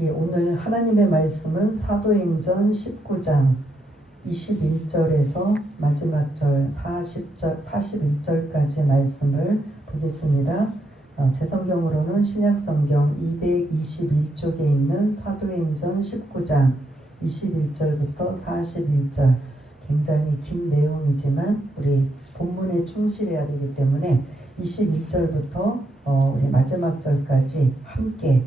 예, 오늘 하나님의 말씀은 사도행전 19장 21절에서 마지막 절 41절까지 말씀을 보겠습니다. 제 성경으로는 신약성경 221쪽에 있는 사도행전 19장 21절부터 41절, 굉장히 긴 내용이지만 우리 본문에 충실해야 되기 때문에 21절부터 우리 마지막 절까지 함께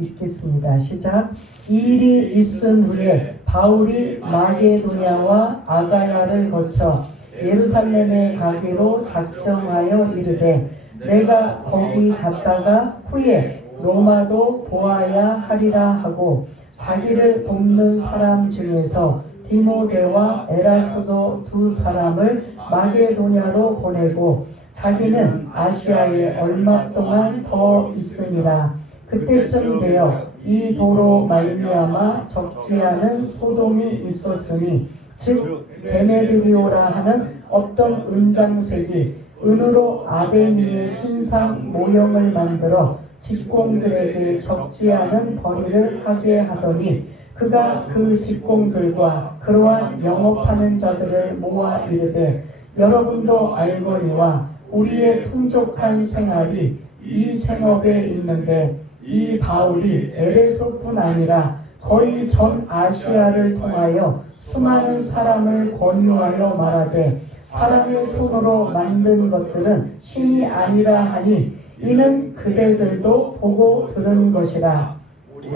읽겠습니다. 시작. 이 일이 있은 후에 바울이 마게도냐와 아가야를 거쳐 예루살렘에 가기로 작정하여 이르되 내가 거기 갔다가 후에 로마도 보아야 하리라 하고 자기를 돕는 사람 중에서 디모데와 에라스도 두 사람을 마게도냐로 보내고 자기는 아시아에 얼마 동안 더 있으니라. 그때쯤 되어 이 도로 말미암아 적지 않은 소동이 있었으니 즉 데메드리오라 하는 어떤 은장색이 은으로 아데미의 신상 모형을 만들어 직공들에게 적지 않은 벌이를 하게 하더니 그가 그 직공들과 그러한 영업하는 자들을 모아 이르되 여러분도 알거니와 우리의 풍족한 생활이 이 생업에 있는데 이 바울이 에베소뿐 아니라 거의 전 아시아를 통하여 수많은 사람을 권유하여 말하되 사람의 손으로 만든 것들은 신이 아니라 하니 이는 그대들도 보고 들은 것이라.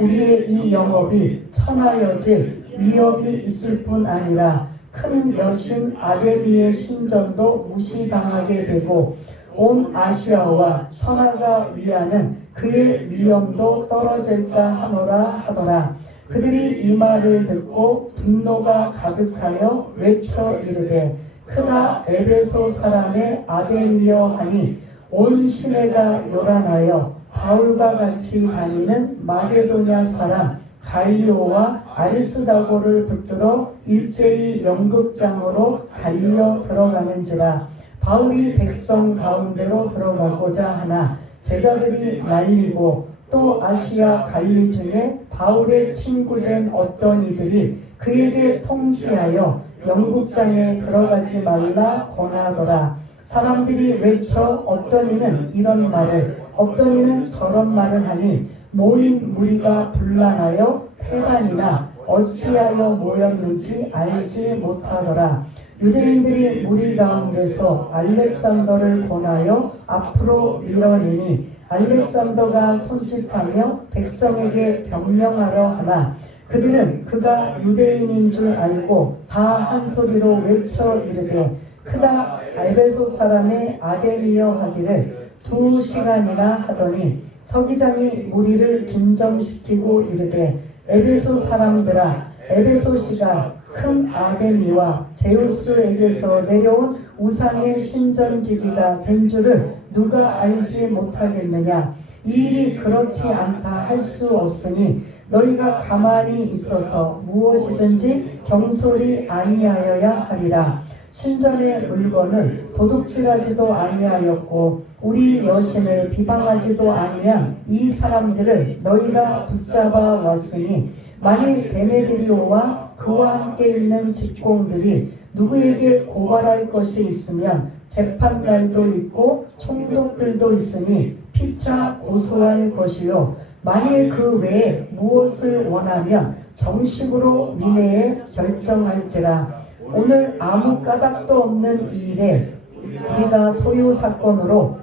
우리의 이 영업이 천하여질 위협이 있을 뿐 아니라 큰 여신 아데미의 신전도 무시당하게 되고 온 아시아와 천하가 위하는 그의 위엄도 떨어질까 하노라 하더라. 그들이 이 말을 듣고 분노가 가득하여 외쳐 이르되 크다 에베소 사람의 아데미여 하니 온 시내가 요란하여 바울과 같이 다니는 마게도냐 사람 가이오와 아리스다고를 붙들어 일제히 연극장으로 달려 들어가는지라. 바울이 백성 가운데로 들어가고자 하나 제자들이 말리고 또 아시아 갈리 중에 바울의 친구된 어떤 이들이 그에게 통지하여 연극장에 들어가지 말라 권하더라. 사람들이 외쳐 어떤 이는 이런 말을 어떤 이는 저런 말을 하니 모인 무리가 분란하여 태반이나 어찌하여 모였는지 알지 못하더라. 유대인들이 무리 가운데서 알렉산더를 권하여 앞으로 밀어내니 알렉산더가 손짓하며 백성에게 병명하려 하나 그들은 그가 유대인인 줄 알고 다 한 소리로 외쳐 이르되 크다 에베소 사람의 아데미여 하기를 2시간이나 하더니 서기장이 무리를 진정시키고 이르되 에베소 사람들아 에베소시가 큰 아데미와 제우스에게서 내려온 우상의 신전지기가 된 줄을 누가 알지 못하겠느냐. 이 일이 그렇지 않다 할 수 없으니 너희가 가만히 있어서 무엇이든지 경솔히 아니하여야 하리라. 신전의 물건은 도둑질하지도 아니하였고 우리 여신을 비방하지도 아니한 이 사람들을 너희가 붙잡아 왔으니 만일 데메드리오와 그와 함께 있는 직공들이 누구에게 고발할 것이 있으면 재판날도 있고 총독들도 있으니 피차 고소할 것이요 만일 그 외에 무엇을 원하면 정식으로 민회에 결정할지라. 오늘 아무 까닭도 없는 이 일에 우리가 소유 사건으로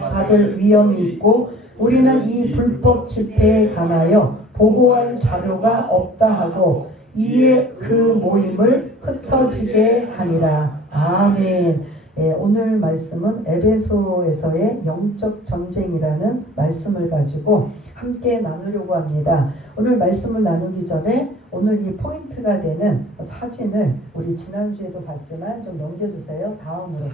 받을 위험이 있고 우리는 이 불법 집회에 관하여 보고할 자료가 없다 하고 이에 그 모임을 흩어지게 하니라. 아멘. 오늘 말씀은 에베소에서의 영적 전쟁이라는 말씀을 가지고 함께 나누려고 합니다. 오늘 말씀을 나누기 전에 오늘 이 포인트가 되는 사진을 우리 지난주에도 봤지만 좀 넘겨주세요. 다음으로.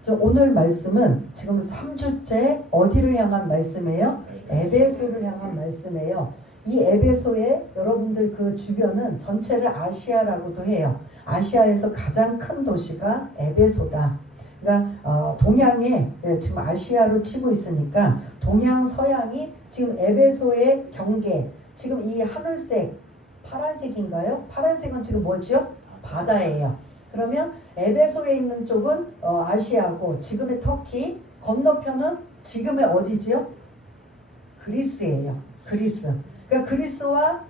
저 오늘 말씀은 지금 3주째 어디를 향한 말씀이에요? 에베소를 향한 말씀이에요. 이 에베소의 여러분들 그 주변은 전체를 아시아라고도 해요. 아시아에서 가장 큰 도시가 에베소다. 그러니까 동양에 지금 아시아로 치고 있으니까 동양 서양이 지금 에베소의 경계, 지금 이 하늘색, 파란색인가요? 파란색은 지금 뭐죠? 바다예요. 그러면 에베소에 있는 쪽은 아시아고 지금의 터키, 건너편은 지금의 어디지요? 그리스예요. 그리스. 그러니까 그리스와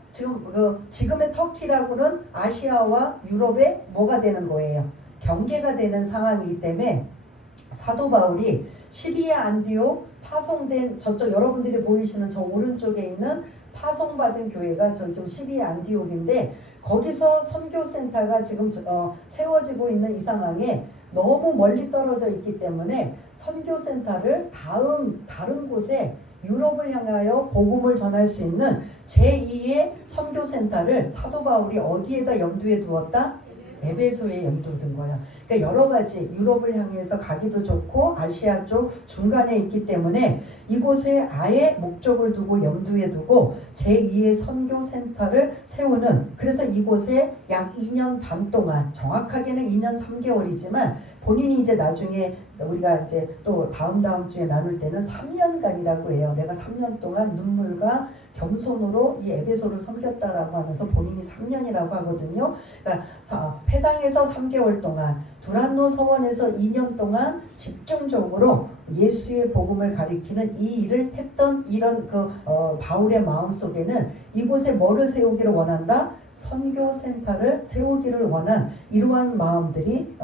지금의 터키라고는 아시아와 유럽의 뭐가 되는 거예요? 경계가 되는 상황이기 때문에 사도 바울이 시리아 안디옥 파송된 저쪽 여러분들이 보이시는 저 오른쪽에 있는 파송받은 교회가 저쪽 시리아 안디옥인데 거기서 선교센터가 지금 세워지고 있는 이 상황에 너무 멀리 떨어져 있기 때문에 선교센터를 다른 곳에 유럽을 향하여 복음을 전할 수 있는 제2의 선교센터를 사도 바울이 어디에다 염두에 두었다? 에베소에 염두에 둔 거예요. 그러니까 여러 가지 유럽을 향해서 가기도 좋고 아시아 쪽 중간에 있기 때문에 이곳에 아예 목적을 두고 염두에 두고 제2의 선교센터를 세우는, 그래서 이곳에 약 2년 반 동안, 정확하게는 2년 3개월이지만 본인이 이제 나중에 우리가 이제 또 다음 주에 나눌 때는 3년간이라고 해요. 내가 3년 동안 눈물과 겸손으로 이 에베소를 섬겼다라고 하면서 본인이 3년이라고 하거든요. 그러니까 회당에서 3개월 동안, 두란노 서원에서 2년 동안 집중적으로 예수의 복음을 가리키는 이 일을 했던 이런 바울의 마음속에는 이곳에 뭐를 세우기를 원한다? 선교센터를 세우기를 원한 이러한 마음들이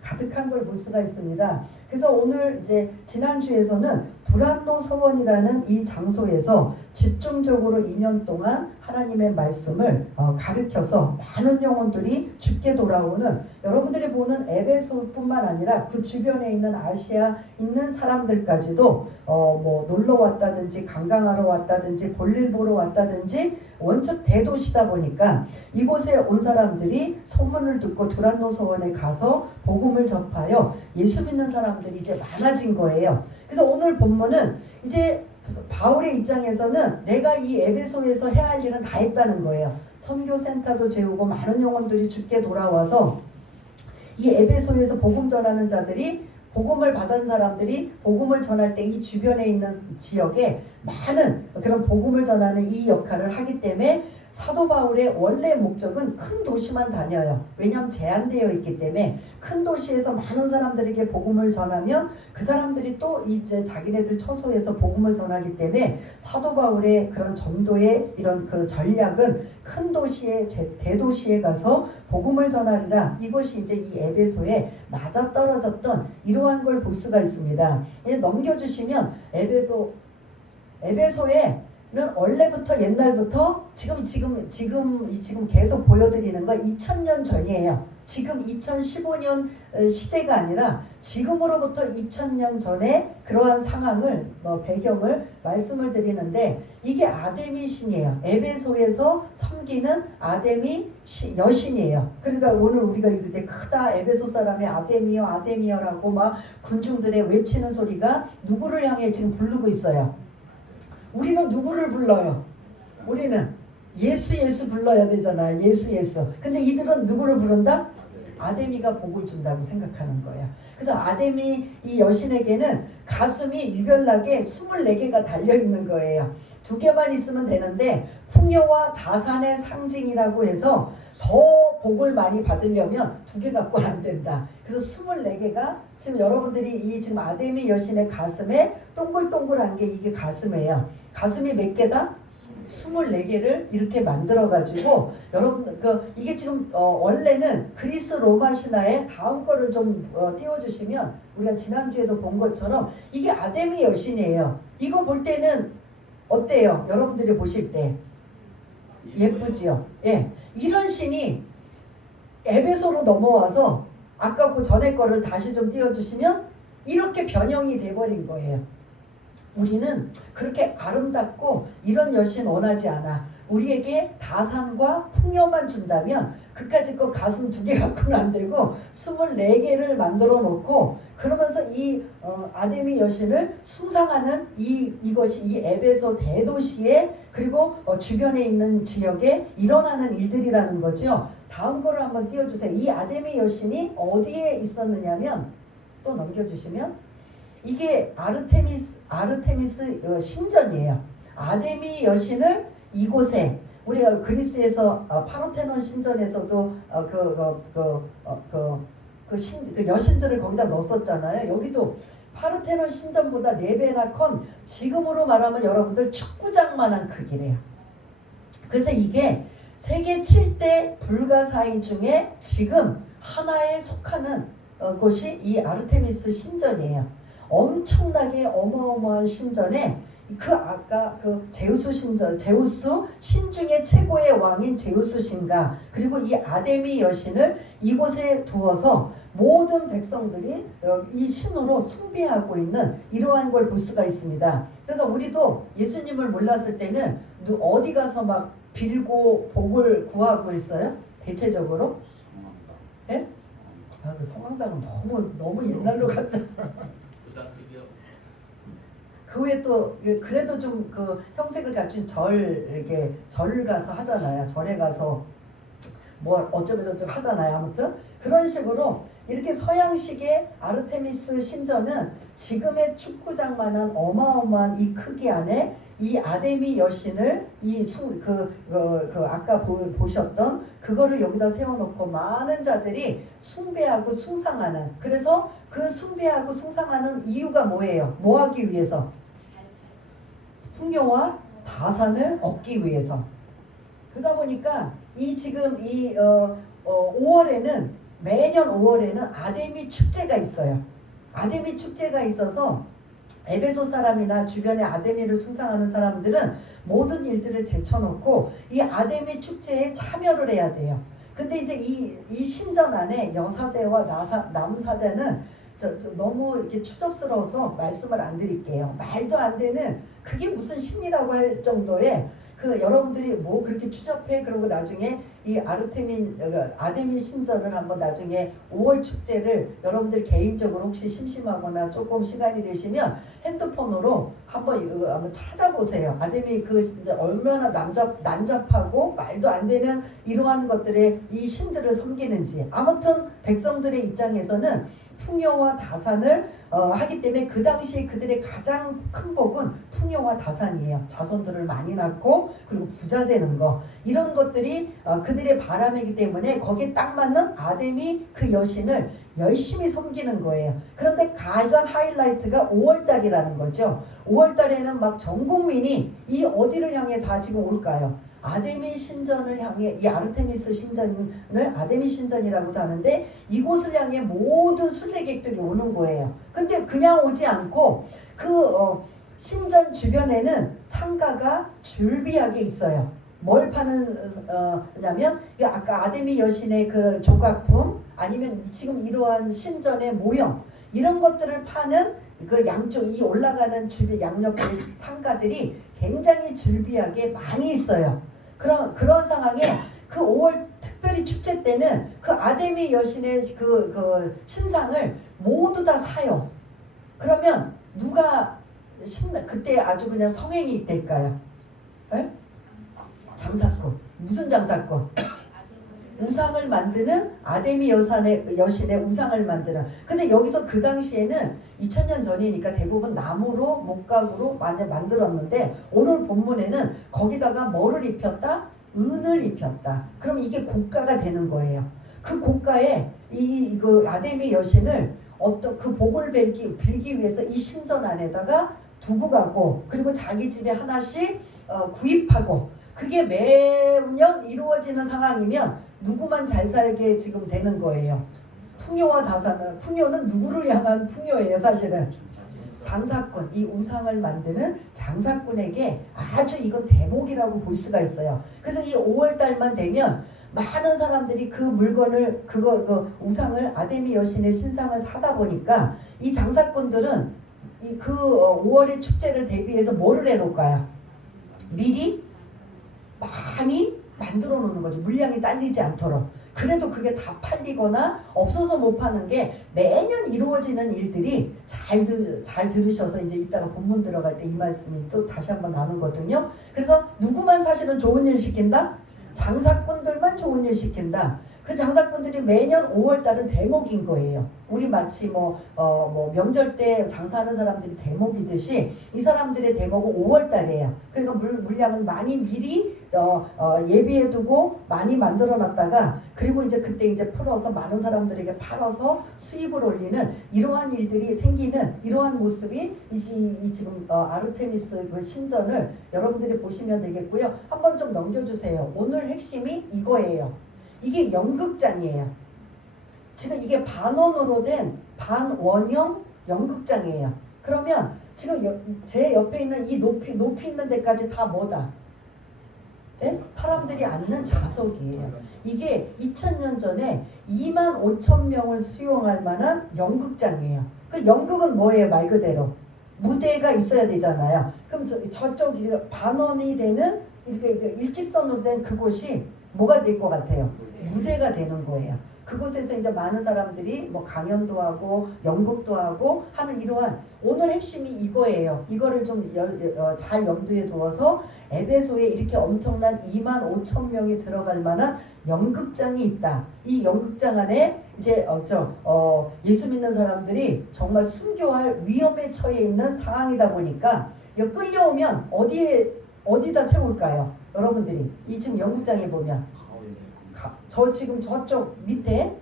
가득한 걸 볼 수가 있습니다. 그래서 오늘 이제 지난주에서는 두란노 서원이라는 이 장소에서 집중적으로 2년 동안 하나님의 말씀을 가르쳐서 많은 영혼들이 죽게 돌아오는, 여러분들이 보는 에베소뿐만 아니라 그 주변에 있는 아시아 있는 사람들까지도 뭐 놀러 왔다든지 관광하러 왔다든지 볼일 보러 왔다든지 원적 대도시다 보니까 이곳에 온 사람들이 소문을 듣고 두란노 서원에 가서 복음을 접하여 예수 믿는 사람들이 이제 많아진 거예요. 그래서 오늘 본문은 이제 바울의 입장에서는 내가 이 에베소에서 해야 할 일은 다 했다는 거예요. 선교센터도 재우고 많은 영혼들이 죽게 돌아와서 이 에베소에서 복음 전하는 자들이, 복음을 받은 사람들이 복음을 전할 때 이 주변에 있는 지역에 많은 그런 복음을 전하는 이 역할을 하기 때문에 사도 바울의 원래 목적은 큰 도시만 다녀요. 왜냐하면 제한되어 있기 때문에 큰 도시에서 많은 사람들에게 복음을 전하면 그 사람들이 또 이제 자기네들 처소에서 복음을 전하기 때문에 사도 바울의 그런 전도의 이런 그 전략은 큰 도시에 대도시에 가서 복음을 전하리라. 이것이 이제 이 에베소에 맞아떨어졌던 이러한 걸 볼 수가 있습니다. 넘겨주시면 에베소에 는 원래부터 옛날부터 지금 계속 보여드리는 건 2000년 전이에요. 지금 2015년 시대가 아니라 지금으로부터 2000년 전에 그러한 상황을 배경을 말씀을 드리는데, 이게 아데미 신이에요. 에베소에서 섬기는 아데미 여신이에요. 그러니까 오늘 우리가 읽을 때 크다 에베소 사람의 아데미여라고 막 군중들의 외치는 소리가 누구를 향해 지금 부르고 있어요? 우리는 누구를 불러요? 우리는 예수 불러야 되잖아요. 예수. 근데 이들은 누구를 부른다? 아데미가 복을 준다고 생각하는 거예요. 그래서 아데미 이 여신에게는 가슴이 유별나게 24개가 달려있는 거예요. 2개만 있으면 되는데 풍요와 다산의 상징이라고 해서 더 복을 많이 받으려면 2개 갖고는 안 된다. 그래서 24개가 지금 여러분들이 지금 아데미 여신의 가슴에 동글동글한 게 이게 가슴이에요. 가슴이 몇 개다? 24개를 이렇게 만들어가지고 여러분 이게 지금 원래는 그리스 로마 신화의 다음 거를 좀 띄워주시면 우리가 지난주에도 본 것처럼 이게 아데미 여신이에요. 이거 볼 때는 어때요? 여러분들이 보실 때 예쁘지요? 예, 이런 신이 에베소로 넘어와서 아까 그 전에 거를 다시 좀 띄워주시면 이렇게 변형이 돼버린 거예요. 우리는 그렇게 아름답고 이런 여신 원하지 않아. 우리에게 다산과 풍요만 준다면 그까짓 거 가슴 2개 갖고는 안 되고 24개를 만들어 놓고 그러면서 이 아데미 여신을 숭상하는 이것이 이 에베소 대도시에 그리고 주변에 있는 지역에 일어나는 일들이라는 거죠. 다음 거를 한번 띄워주세요. 이 아데미 여신이 어디에 있었느냐면 또 넘겨주시면 이게 아르테미스 신전이에요. 아데미 여신을 이곳에 우리가 그리스에서 파르테논 신전에서도 그 여신들을 거기다 넣었었잖아요. 여기도 파르테논 신전보다 4배나 큰 지금으로 말하면 여러분들 축구장만한 크기래요. 그래서 이게 세계 7대 불가사의 중에 지금 하나에 속하는 곳이 이 아르테미스 신전이에요. 엄청나게 어마어마한 신전에 아까 제우스 신전, 제우스 신 중에 최고의 왕인 제우스 신과 그리고 이 아데미 여신을 이곳에 두어서 모든 백성들이 이 신으로 숭배하고 있는 이러한 걸 볼 수가 있습니다. 그래서 우리도 예수님을 몰랐을 때는 어디 가서 막 빌고 복을 구하고 있어요? 대체적으로? 예? 그 성황당은 너무 옛날로 갔다. 그 후에 또 그래도 좀 형색을 갖춘 이렇게 절 가서 하잖아요. 절에 가서 뭐 어쩌고저쩌고 하잖아요. 아무튼 그런 식으로 이렇게 서양식의 아르테미스 신전은 지금의 축구장만한 어마어마한 이 크기 안에 이 아데미 여신을 아까 보셨던 그거를 여기다 세워놓고 많은 자들이 숭배하고 숭상하는, 그래서 그 숭배하고 숭상하는 이유가 뭐예요? 뭐 하기 위해서? 풍요와 다산을 얻기 위해서. 그러다 보니까 지금 5월에는 매년 5월에는 아데미 축제가 있어요. 아데미 축제가 있어서 에베소 사람이나 주변에 아데미를 숭상하는 사람들은 모든 일들을 제쳐놓고 이 아데미 축제에 참여를 해야 돼요. 근데 이제 이 신전 안에 여사제와 남사제는 너무 이렇게 추접스러워서 말씀을 안 드릴게요. 말도 안 되는, 그게 무슨 신이라고 할 정도의 여러분들이 뭐 그렇게 추접해? 그러고 나중에 이 아데미 신전을 한번 나중에 5월 축제를 여러분들 개인적으로 혹시 심심하거나 조금 시간이 되시면 핸드폰으로 한번 찾아보세요. 아데미 얼마나 난잡하고 말도 안 되는 이러한 것들에 이 신들을 섬기는지. 아무튼 백성들의 입장에서는 풍요와 다산을 하기 때문에 그 당시에 그들의 가장 큰 복은 풍요와 다산이에요. 자손들을 많이 낳고 그리고 부자 되는 거, 이런 것들이 그들의 바람이기 때문에 거기에 딱 맞는 아데미 그 여신을 열심히 섬기는 거예요. 그런데 가장 하이라이트가 5월달이라는 거죠. 5월달에는 막 전 국민이 이 어디를 향해 다 지금 올까요? 아데미 신전을 향해, 이 아르테미스 신전을 아데미 신전이라고도 하는데 이곳을 향해 모든 순례객들이 오는 거예요. 근데 그냥 오지 않고 신전 주변에는 상가가 줄비하게 있어요. 뭘 파느냐면 아까 아데미 여신의 그 조각품, 아니면 지금 이러한 신전의 모형, 이런 것들을 파는 양쪽 이 올라가는 주변 양옆의 상가들이 굉장히 줄비하게 많이 있어요. 그런 상황에 5월 특별히 축제 때는 아데미 여신의 신상을 모두 다 사요. 그러면 누가 그때 아주 그냥 성행이 될까요? 에? 장사꾼. 무슨 장사꾼? 우상을 만드는 아데미 여신의 우상을 만드는. 근데 여기서 그 당시에는 2000년 전이니까 대부분 나무로 목각으로 만들었는데 오늘 본문에는 거기다가 뭐를 입혔다? 은을 입혔다. 그럼 이게 고가가 되는 거예요. 그 고가에 아데미 여신을 그 복을 빌기 위해서 이 신전 안에다가 두고 가고, 그리고 자기 집에 하나씩 구입하고, 그게 매년 이루어지는 상황이면 누구만 잘 살게 지금 되는 거예요. 풍요와 다산은, 풍요는 누구를 향한 풍요예요. 사실은 장사꾼, 이 우상을 만드는 장사꾼에게 아주 이건 대목이라고 볼 수가 있어요. 그래서 이 5월달만 되면 많은 사람들이 그 물건을 우상을, 아데미 여신의 신상을 사다 보니까 이 장사꾼들은 5월의 축제를 대비해서 뭐를 해놓을까요? 미리 많이 만들어 놓는 거죠. 물량이 딸리지 않도록. 그래도 그게 다 팔리거나 없어서 못 파는 게 매년 이루어지는 일들이, 잘 들으셔서 이제 이따가 본문 들어갈 때 이 말씀이 또 다시 한번 나누거든요. 그래서 누구만 사실은 좋은 일 시킨다? 장사꾼들만 좋은 일 시킨다. 그 장사꾼들이 매년 5월달은 대목인 거예요. 우리 마치 뭐 명절 때 장사하는 사람들이 대목이듯이 이 사람들의 대목은 5월달이에요. 그러니까 물량을 많이 미리 예비해두고 많이 만들어놨다가 그리고 이제 그때 이제 풀어서 많은 사람들에게 팔아서 수입을 올리는 이러한 일들이 생기는 이러한 모습이 이 지금 아르테미스 그 신전을 여러분들이 보시면 되겠고요. 한번 좀 넘겨주세요. 오늘 핵심이 이거예요. 이게 연극장이에요. 지금 이게 반원으로 된 반원형 연극장이에요. 그러면 지금 제 옆에 있는 이 높이 있는 데까지 다 뭐다? 네? 사람들이 앉는 좌석이에요. 이게 2000년 전에 25,000명을 수용할 만한 연극장이에요. 그 연극은 뭐예요? 말 그대로 무대가 있어야 되잖아요. 그럼 저쪽 반원이 되는 이렇게 일직선으로 된 그곳이 뭐가 될 것 같아요? 무대가 되는 거예요. 그곳에서 이제 많은 사람들이 뭐 강연도 하고 연극도 하고 하는 이러한 오늘 핵심이 이거예요. 이거를 좀 잘 염두에 두어서 에베소에 이렇게 엄청난 25,000명이 들어갈 만한 연극장이 있다. 이 연극장 안에 이제 예수 믿는 사람들이 정말 순교할 위험에 처해 있는 상황이다 보니까 끌려오면 어디다 세울까요? 여러분들이 이 지금 연극장에 보면 저 지금 저쪽 밑에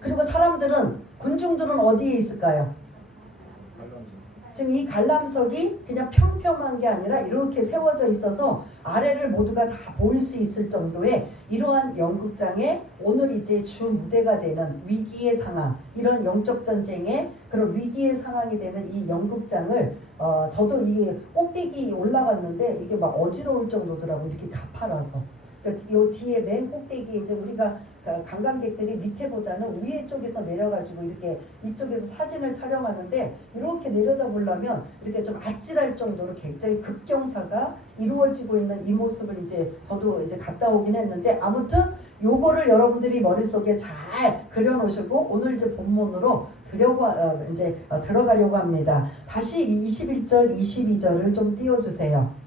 그리고 사람들은 군중들은 어디에 있을까요? 지금 이 관람석이 그냥 평평한 게 아니라 이렇게 세워져 있어서 아래를 모두가 다 보일 수 있을 정도의 이러한 연극장에 오늘 이제 주 무대가 되는 위기의 상황, 이런 영적 전쟁의 그런 위기의 상황이 되는 이 연극장을 저도 이 꼭대기 올라갔는데 이게 막 어지러울 정도더라고. 이렇게 가파라서. 요 뒤에 맨 꼭대기 이제 우리가 관광객들이 밑에보다는 위에 쪽에서 내려가지고 이렇게 이쪽에서 사진을 촬영하는데 이렇게 내려다보려면 이렇게 좀 아찔할 정도로 굉장히 급경사가 이루어지고 있는 이 모습을 이제 저도 이제 갔다 오긴 했는데 아무튼 요거를 여러분들이 머릿속에 잘 그려놓으시고 오늘 이제 본문으로 들어가려고 합니다. 다시 21절 22절을 좀 띄워주세요.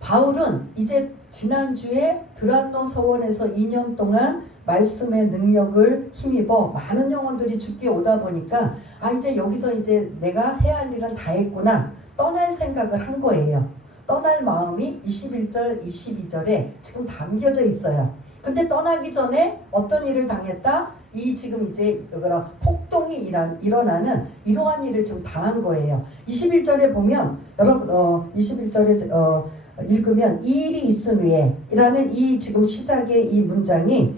바울은 이제 지난주에 드란노 서원에서 2년 동안 말씀의 능력을 힘입어 많은 영혼들이 죽게 오다 보니까 이제 여기서 이제 내가 해야 할 일은 다 했구나 떠날 생각을 한 거예요. 떠날 마음이 21절 22절에 지금 담겨져 있어요. 근데 떠나기 전에 어떤 일을 당했다? 이 지금 이제 폭동이 일어나는 이러한 일을 지금 당한 거예요. 21절에 보면 여러분 21절에 읽으면 이 일이 있은 후에 이라는 이 지금 시작의 이 문장이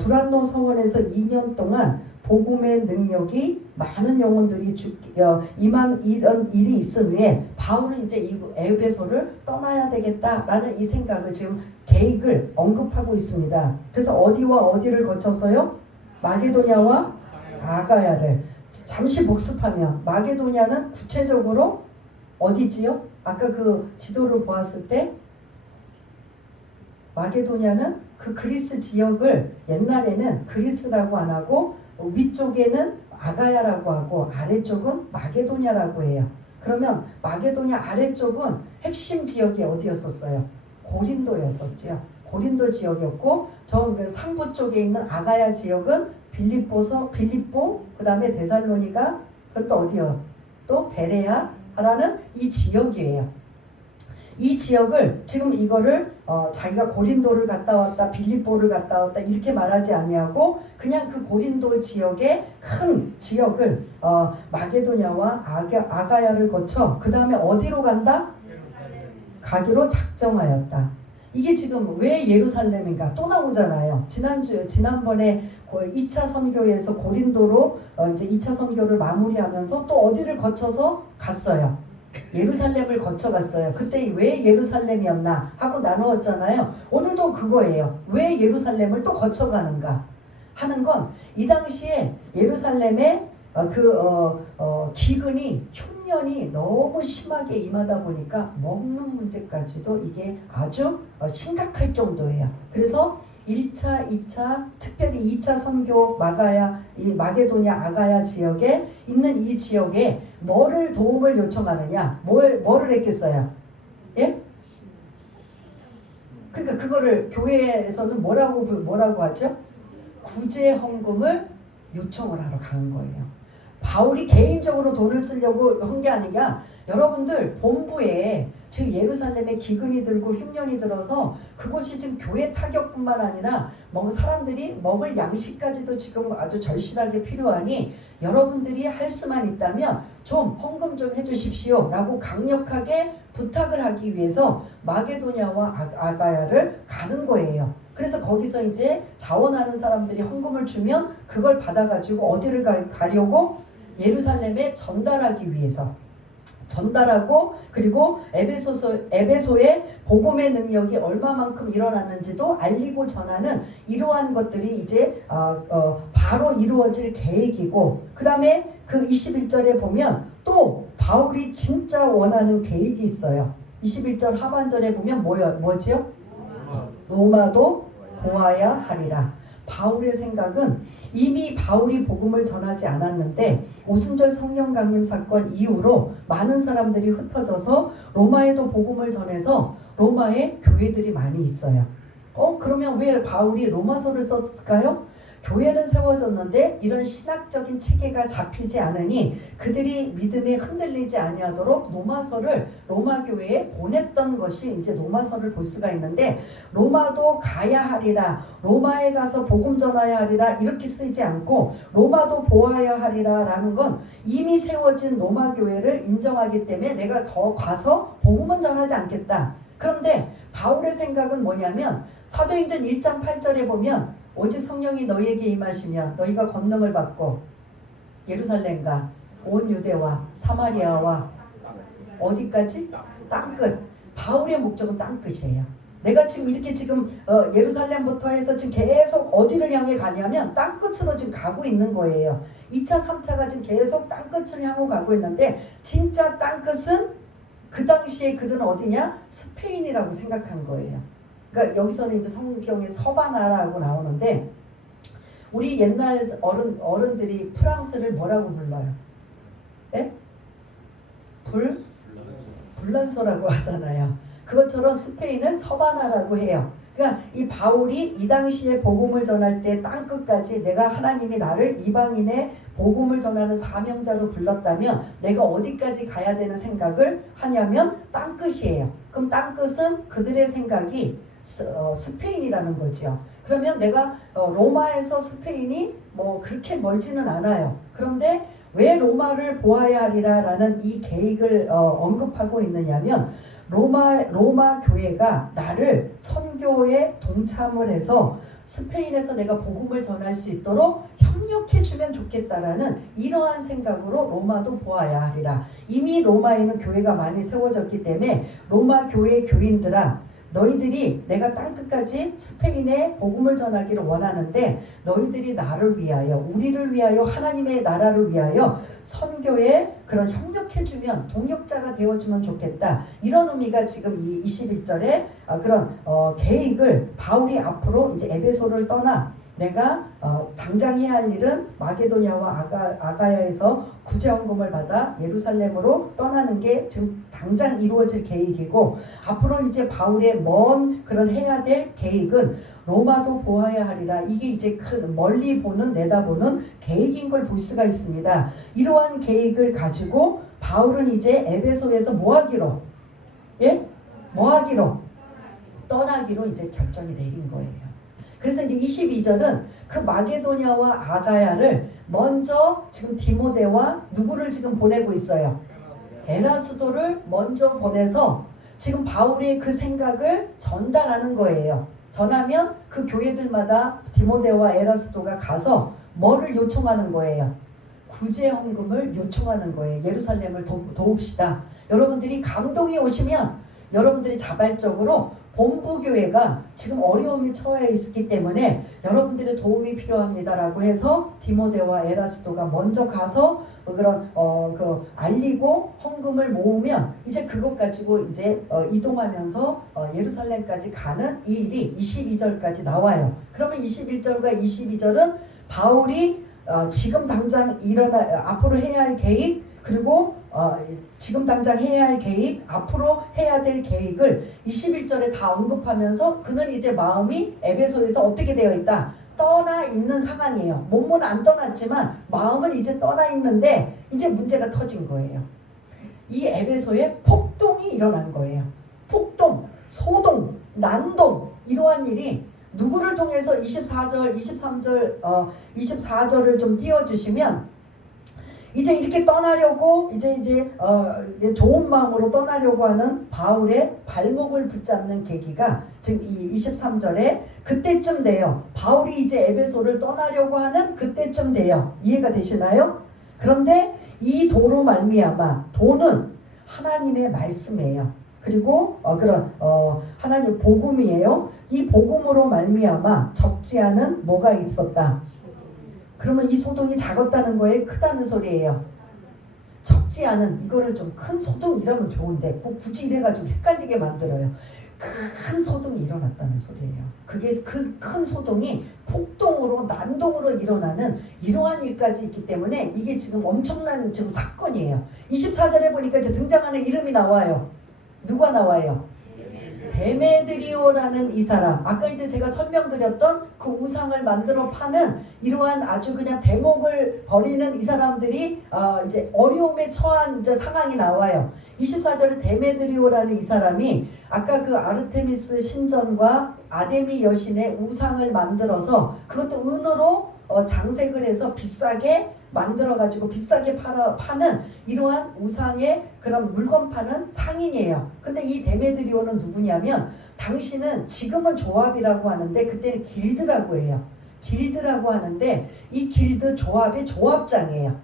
두란노 서원에서 2년 동안 복음의 능력이 많은 영혼들이 이런 일이 있은 후에 바울은 이제 이 에베소를 떠나야 되겠다라는 이 생각을 지금 계획을 언급하고 있습니다. 그래서 어디와 어디를 거쳐서요? 마게도냐와 아가야를 잠시 복습하면 마게도냐는 구체적으로 어디지요? 아까 그 지도를 보았을 때 마게도냐는 그 그리스 지역을 옛날에는 그리스라고 안 하고 위쪽에는 아가야라고 하고 아래쪽은 마게도냐라고 해요. 그러면 마게도냐 아래쪽은 핵심 지역이 어디였었어요? 고린도였었죠. 고린도 지역이었고 저 상부 쪽에 있는 아가야 지역은 빌립보 그 다음에 데살로니가 그것도 어디요? 또 베레아라는 이 지역이에요. 이 지역을 지금 이거를 자기가 고린도를 갔다 왔다 빌립보를 갔다 왔다 이렇게 말하지 아니하고 그냥 그 고린도 지역의 큰 지역을 마게도냐와 아가야를 거쳐 그 다음에 어디로 간다? 가기로 작정하였다. 이게 지금 왜 예루살렘인가 또 나오잖아요. 지난번에 2차 선교에서 고린도로 이제 2차 선교를 마무리하면서 또 어디를 거쳐서 갔어요. 예루살렘을 거쳐갔어요. 그때 왜 예루살렘이었나 하고 나누었잖아요. 오늘도 그거예요. 왜 예루살렘을 또 거쳐가는가 하는 건 이 당시에 예루살렘의 기근이 흉년이 너무 심하게 임하다 보니까 먹는 문제까지도 이게 아주 심각할 정도예요. 그래서 1차, 2차, 특별히 2차 선교 이 마게도냐 아가야 지역에 있는 이 지역에 뭐를 도움을 요청하느냐? 뭐를 했겠어요? 예? 그러니까 그거를 교회에서는 뭐라고 하죠? 구제 헌금을 요청을 하러 가는 거예요. 바울이 개인적으로 돈을 쓰려고 한 게 아니라 여러분들 본부에 지금 예루살렘에 기근이 들고 흉년이 들어서 그곳이 지금 교회 타격뿐만 아니라 사람들이 먹을 양식까지도 지금 아주 절실하게 필요하니 여러분들이 할 수만 있다면 좀 헌금 좀 해주십시오 라고 강력하게 부탁을 하기 위해서 마게도냐와 아가야를 가는 거예요. 그래서 거기서 이제 자원하는 사람들이 헌금을 주면 그걸 받아가지고 어디를 가려고? 예루살렘에 전달하기 위해서 전달하고, 그리고 에베소의 복음의 능력이 얼마만큼 일어났는지도 알리고 전하는 이러한 것들이 이제 바로 이루어질 계획이고, 그 다음에 그 21절에 보면 또 바울이 진짜 원하는 계획이 있어요. 21절 하반절에 보면 뭐지요? 로마도 보아야 하리라. 바울의 생각은 이미 바울이 복음을 전하지 않았는데 오순절 성령 강림 사건 이후로 많은 사람들이 흩어져서 로마에도 복음을 전해서 로마에 교회들이 많이 있어요. 그러면 왜 바울이 로마서를 썼을까요? 교회는 세워졌는데 이런 신학적인 체계가 잡히지 않으니 그들이 믿음에 흔들리지 아니하도록 로마 교회에 보냈던 것이 이제 로마서를 볼 수가 있는데, 로마도 가야 하리라, 로마에 가서 복음 전하야 하리라 이렇게 쓰지 않고 로마도 보아야 하리라 라는 건 이미 세워진 로마 교회를 인정하기 때문에 내가 더 가서 복음은 전하지 않겠다. 그런데 바울의 생각은 뭐냐면 사도행전 1장 8절에 보면 오직 성령이 너희에게 임하시면 너희가 권능을 받고 예루살렘과 온 유대와 사마리아와 어디까지? 땅끝. 바울의 목적은 땅끝이에요. 내가 지금 이렇게 예루살렘부터 해서 지금 계속 어디를 향해 가냐면 땅끝으로 지금 가고 있는 거예요. 2차 3차가 지금 계속 땅끝을 향하고 가고 있는데 진짜 땅끝은 그 당시에 그들은 어디냐? 스페인이라고 생각한 거예요. 그러니까 여기서는 이제 성경에 서바나라고 나오는데 우리 옛날 어른들이 프랑스를 뭐라고 불러요? 네? 불란서라고 하잖아요. 그것처럼 스페인을 서바나라고 해요. 그러니까 이 바울이 이 당시에 복음을 전할 때 땅끝까지 내가 하나님이 나를 이방인의 복음을 전하는 사명자로 불렀다면 내가 어디까지 가야 되는 생각을 하냐면 땅끝이에요. 그럼 땅끝은 그들의 생각이 스페인이라는 거죠. 그러면 내가 로마에서 스페인이 그렇게 멀지는 않아요. 그런데 왜 로마를 보아야 하리라 라는 이 계획을 언급하고 있느냐면 로마 교회가 나를 선교에 동참을 해서 스페인에서 내가 복음을 전할 수 있도록 협력해 주면 좋겠다라는 이러한 생각으로 로마도 보아야 하리라. 이미 로마에는 교회가 많이 세워졌기 때문에 로마 교회 교인들아, 너희들이 내가 땅끝까지 스페인에 복음을 전하기를 원하는데 너희들이 나를 위하여, 우리를 위하여, 하나님의 나라를 위하여 선교에 그런 협력해주면, 동역자가 되어주면 좋겠다. 이런 의미가 지금 이 21절에 그런 계획을 바울이 앞으로 이제 에베소를 떠나 내가 당장 해야 할 일은 마게도냐와 아가야에서 구제헌금을 받아 예루살렘으로 떠나는 게 지금 당장 이루어질 계획이고, 앞으로 이제 바울의 먼 그런 해야 될 계획은 로마도 보아야 하리라. 이게 이제 큰 멀리 내다보는 계획인 걸 볼 수가 있습니다. 이러한 계획을 가지고 바울은 이제 에베소에서 떠나기로 이제 결정이 내린 거예요. 그래서 이제 22절은 그 마게도냐와 아가야를 먼저 지금 디모데와 누구를 지금 보내고 있어요? 에라스도를 먼저 보내서 지금 바울의 그 생각을 전달하는 거예요. 전하면 그 교회들마다 디모데와 에라스도가 가서 뭐를 요청하는 거예요? 구제 헌금을 요청하는 거예요. 예루살렘을 도웁시다. 여러분들이 감동이 오시면 여러분들이 자발적으로 본부교회가 지금 어려움이 처해 있기 때문에 여러분들의 도움이 필요합니다라고 해서 디모데와 에라스도가 먼저 가서 그런 알리고 헌금을 모으면 이제 그것 가지고 이제 이동하면서 예루살렘까지 가는 이 일이 22절까지 나와요. 그러면 21절과 22절은 바울이 지금 당장 앞으로 해야 할 계획, 그리고 지금 당장 해야 할 계획, 앞으로 해야 될 계획을 21절에 다 언급하면서 그는 이제 마음이 에베소에서 어떻게 되어 있다? 떠나 있는 상황이에요. 몸은 안 떠났지만 마음은 이제 떠나 있는데 이제 문제가 터진 거예요. 이 에베소에 폭동이 일어난 거예요. 폭동, 소동, 난동 이러한 일이 누구를 통해서 24절, 23절, 24절을 좀 띄워주시면 이제 이렇게 떠나려고 이제 좋은 마음으로 떠나려고 하는 바울의 발목을 붙잡는 계기가 지금 이 23절에 그때쯤 돼요. 바울이 이제 에베소를 떠나려고 하는 그때쯤 돼요. 이해가 되시나요? 그런데 이 도로 말미암아, 도는 하나님의 말씀이에요. 그리고 하나님 복음이에요. 이 복음으로 말미암아 적지 않은 뭐가 있었다. 그러면 이 소동이 작았다는 거에 크다는 소리예요. 적지 않은, 이거를 좀 큰 소동이라면 좋은데 꼭 굳이 이래가지고 헷갈리게 만들어요. 큰 소동이 일어났다는 소리예요. 그게 그 큰 소동이 폭동으로 난동으로 일어나는 이러한 일까지 있기 때문에 이게 지금 엄청난 지금 사건이에요. 24절에 보니까 이제 등장하는 이름이 나와요. 누가 나와요? 데메드리오라는 이 사람, 아까 이제 제가 설명드렸던 그 우상을 만들어 파는 이러한 아주 그냥 대목을 벌이는 이 사람들이 이제 어려움에 처한 이제 상황이 나와요. 24절에 데메드리오라는 이 사람이 아까 그 아르테미스 신전과 아데미 여신의 우상을 만들어서 그것도 은으로 장색을 해서 비싸게 만들어가지고 비싸게 파는 이러한 우상의 그런 물건 파는 상인이에요. 근데 이 데메드리오는 누구냐면 당신은 지금은 조합이라고 하는데 그때는 길드라고 해요. 길드라고 하는데 이 길드 조합의 조합장이에요.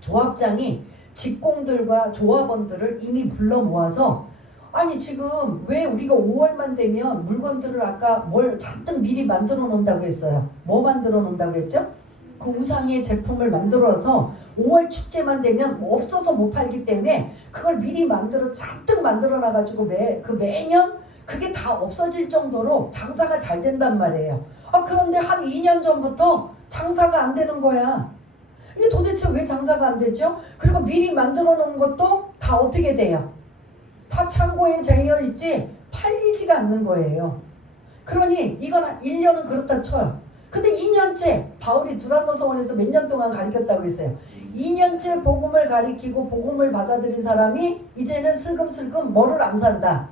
조합장이 직공들과 조합원들을 이미 불러 모아서 아니 지금 왜 우리가 5월만 되면 물건들을 아까 뭘 잔뜩 미리 만들어 놓는다고 했어요. 뭐 만들어 놓는다고 했죠? 그 우상의 제품을 만들어서 5월 축제만 되면 없어서 못 팔기 때문에 그걸 미리 잔뜩 만들어 놔가지고 매년 그게 다 없어질 정도로 장사가 잘 된단 말이에요. 그런데 한 2년 전부터 장사가 안 되는 거야. 이게 도대체 왜 장사가 안 되죠? 그리고 미리 만들어 놓은 것도 다 어떻게 돼요? 다 창고에 재여 있지 팔리지가 않는 거예요. 그러니 이건 1년은 그렇다 쳐요. 근데 2년째 바울이 두란노 성원에서 몇 년 동안 가르쳤다고 했어요. 2년째 복음을 가리키고 복음을 받아들인 사람이 이제는 슬금슬금 뭐를 안 산다?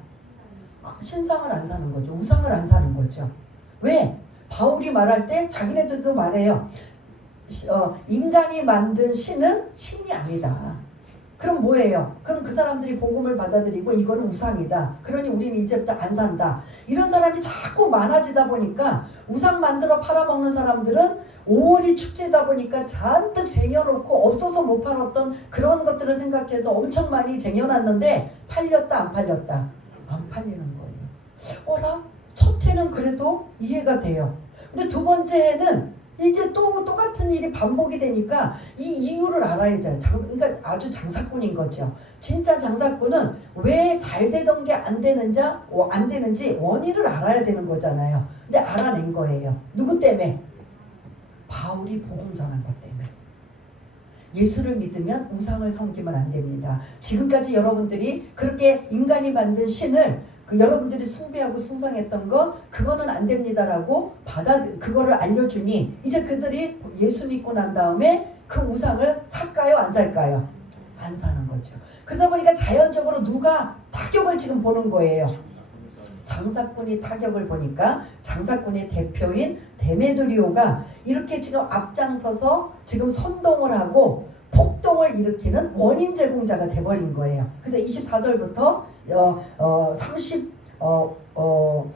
신상을 안 사는 거죠. 우상을 안 사는 거죠. 왜? 바울이 말할 때 자기네들도 말해요. 인간이 만든 신은 신이 아니다. 그럼 뭐예요? 그럼 그 사람들이 복음을 받아들이고 이거는 우상이다. 그러니 우리는 이제부터 안 산다. 이런 사람이 자꾸 많아지다 보니까 우상 만들어 팔아먹는 사람들은 5월이 축제다 보니까 잔뜩 쟁여놓고 없어서 못 팔았던 그런 것들을 생각해서 엄청 많이 쟁여놨는데 팔렸다 안 팔렸다? 안 팔리는 거예요. 첫 해는 그래도 이해가 돼요. 근데 두 번째 해는 이제 똑같은 일이 반복이 되니까 이 이유를 알아야죠. 그러니까 아주 장사꾼인 거죠. 진짜 장사꾼은 왜 잘 되던 게 안 되는지 원인을 알아야 되는 거잖아요. 근데 알아낸 거예요. 누구 때문에? 바울이 복음 전한 것 때문에. 예수를 믿으면 우상을 섬기면 안 됩니다. 지금까지 여러분들이 그렇게 인간이 만든 신을 여러분들이 숭배하고 숭상했던 거 그거는 안 됩니다라고 그거를 알려주니 이제 그들이 예수 믿고 난 다음에 그 우상을 살까요 안 살까요? 안 사는 거죠. 그러다 보니까 자연적으로 누가 타격을 지금 보는 거예요. 장사꾼이 타격을 보니까 장사꾼의 대표인 데메드리오가 이렇게 지금 앞장서서 지금 선동을 하고 폭동을 일으키는 원인 제공자가 돼버린 거예요. 그래서 24절부터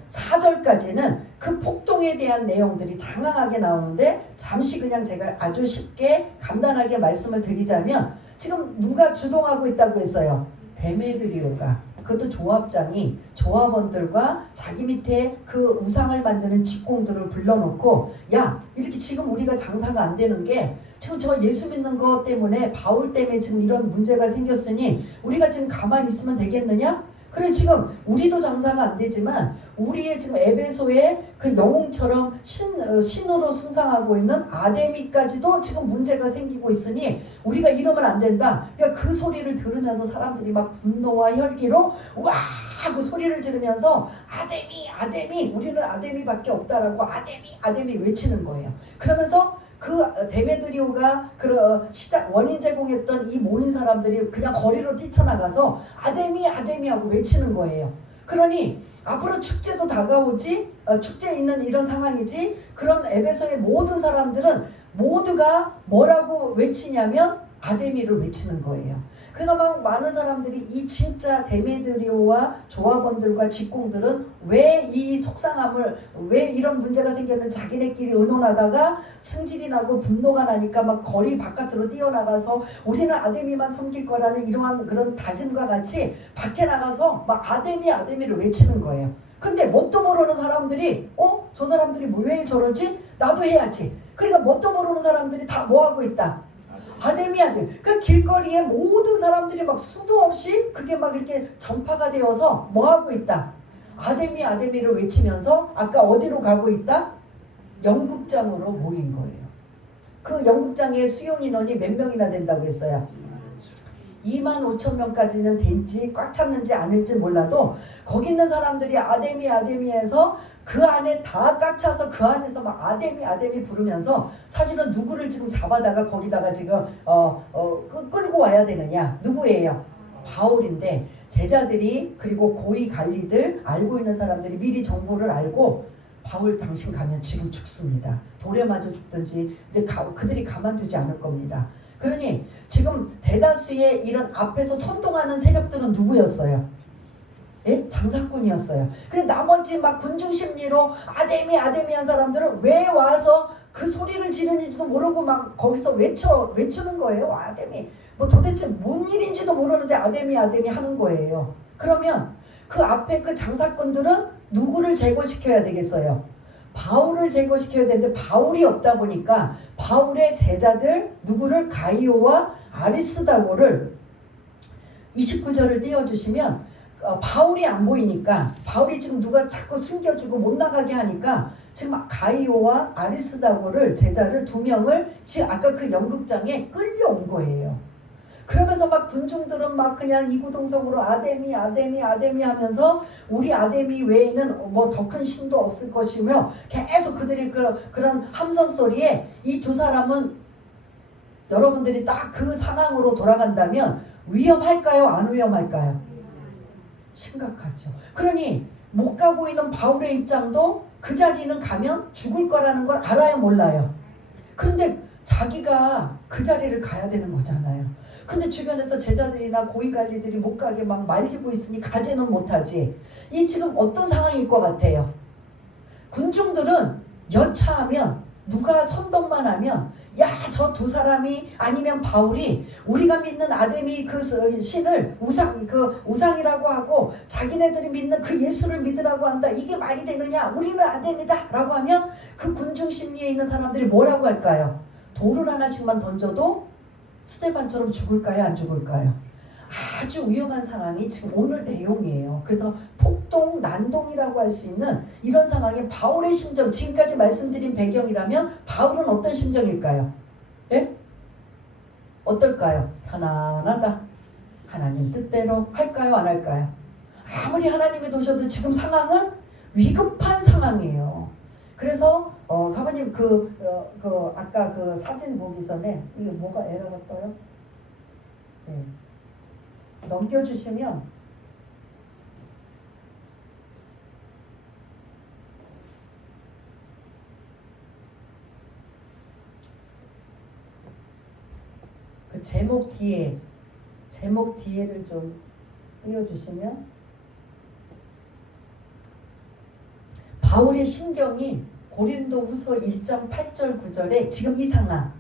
34절까지는 그 폭동에 대한 내용들이 장황하게 나오는데 잠시 그냥 제가 아주 쉽게 간단하게 말씀을 드리자면 지금 누가 주동하고 있다고 했어요? 데메드리오가. 그것도 조합장이 조합원들과 자기 밑에 그 우상을 만드는 직공들을 불러놓고 야 이렇게 지금 우리가 장사가 안 되는 게 지금 저 예수 믿는 것 때문에 바울 때문에 지금 이런 문제가 생겼으니 우리가 지금 가만히 있으면 되겠느냐? 그래 지금 우리도 장사가 안 되지만 우리의 지금 에베소의 그 영웅처럼 신으로 숭상하고 있는 아데미까지도 지금 문제가 생기고 있으니 우리가 이러면 안 된다. 그러니까 그 소리를 들으면서 사람들이 막 분노와 혈기로 와 하고 소리를 지르면서 아데미 아데미 우리는 아데미밖에 없다라고 아데미 아데미 외치는 거예요. 그러면서 그 데메드리오가 그 시작 원인 제공했던 이 모인 사람들이 그냥 거리로 뛰쳐나가서 아데미 아데미 하고 외치는 거예요. 그러니 앞으로 축제도 다가오지 축제에 있는 이런 상황이지 그런 에베소의 모든 사람들은 모두가 뭐라고 외치냐면 아데미를 외치는 거예요. 그러니까 막 많은 사람들이 이 진짜 데메드리오와 조합원들과 직공들은 왜 이 속상함을 왜 이런 문제가 생겼는지 자기네끼리 의논하다가 승질이 나고 분노가 나니까 막 거리 바깥으로 뛰어나가서 우리는 아데미만 섬길 거라는 이러한 그런 다짐과 같이 밖에 나가서 막 아데미 아데미를 외치는 거예요. 근데 뭣도 모르는 사람들이 저 사람들이 왜 저러지? 나도 해야지. 그러니까 뭣도 모르는 사람들이 다 뭐하고 있다? 아데미 아데미. 그 길거리에 모든 사람들이 막 수도 없이 그게 막 이렇게 전파가 되어서 뭐하고 있다? 아데미 아데미를 외치면서 아까 어디로 가고 있다? 연극장으로 모인 거예요. 그 연극장의 수용 인원이 몇 명이나 된다고 했어요? 25,000명까지는 된지 꽉 찼는지 아닐지 몰라도 거기 있는 사람들이 아데미 아데미에서 그 안에 다 꽉 차서 그 안에서 막 아데미 아데미 부르면서 사실은 누구를 지금 잡아다가 거기다가 지금 끌고 와야 되느냐? 누구예요? 바울인데 제자들이 그리고 고위 관리들 알고 있는 사람들이 미리 정보를 알고 바울 당신 가면 지금 죽습니다. 돌에 맞아 죽든지 이제 그들이 가만두지 않을 겁니다. 그러니 지금 대다수의 이런 앞에서 선동하는 세력들은 누구였어요? 예? 장사꾼이었어요. 근데 나머지 막 군중 심리로 아데미 아데미 한 사람들은 왜 와서 그 소리를 지르는지도 모르고 막 거기서 외치는 거예요. 아데미. 뭐 도대체 뭔 일인지도 모르는데 아데미 아데미 하는 거예요. 그러면 그 앞에 그 장사꾼들은 누구를 제거시켜야 되겠어요? 바울을 제거시켜야 되는데 바울이 없다 보니까 바울의 제자들 누구를 가이오와 아리스다고를 29절을 띄워주시면 바울이 안 보이니까 바울이 지금 누가 자꾸 숨겨주고 못 나가게 하니까 지금 가이오와 아리스다고를 제자를 2명을 지금 아까 그 연극장에 끌려온 거예요. 그러면서 막 군중들은 막 그냥 이구동성으로 아데미 아데미 아데미 하면서 우리 아데미 외에는 뭐 더 큰 신도 없을 것이며 계속 그들이 그런 함성 소리에 이 두 사람은 여러분들이 딱 그 상황으로 돌아간다면 위험할까요? 안 위험할까요? 심각하죠. 그러니 못 가고 있는 바울의 입장도 그 자리는 가면 죽을 거라는 걸 알아요? 몰라요? 그런데 자기가 그 자리를 가야 되는 거잖아요. 근데 주변에서 제자들이나 고위관리들이 못 가게 막 말리고 있으니 가지는 못하지. 이 지금 어떤 상황일 것 같아요? 군중들은 여차하면 누가 선동만 하면 야, 저 두 사람이 아니면 바울이 우리가 믿는 아데미 그 신을 우상이라고 하고 자기네들이 믿는 그 예수를 믿으라고 한다. 이게 말이 되느냐? 우리는 아데미다 라고 하면 그 군중 심리에 있는 사람들이 뭐라고 할까요? 돌을 하나씩만 던져도 스데반처럼 죽을까요? 안 죽을까요? 아주 위험한 상황이 지금 오늘 내용이에요. 그래서 폭동, 난동이라고 할 수 있는 이런 상황에 바울의 심정, 지금까지 말씀드린 배경이라면 바울은 어떤 심정일까요? 예? 어떨까요? 편안하다. 하나님 뜻대로 할까요? 안 할까요? 아무리 하나님이 도셔도 지금 상황은 위급한 상황이에요. 그래서 사모님 아까 그 사진 보기 전에 이게 뭐가 에러가 떠요? 네. 넘겨주시면 그 제목 뒤에를 좀 띄워주시면 바울의 심경이 고린도후서 1장 8절 9절에 지금 이 상황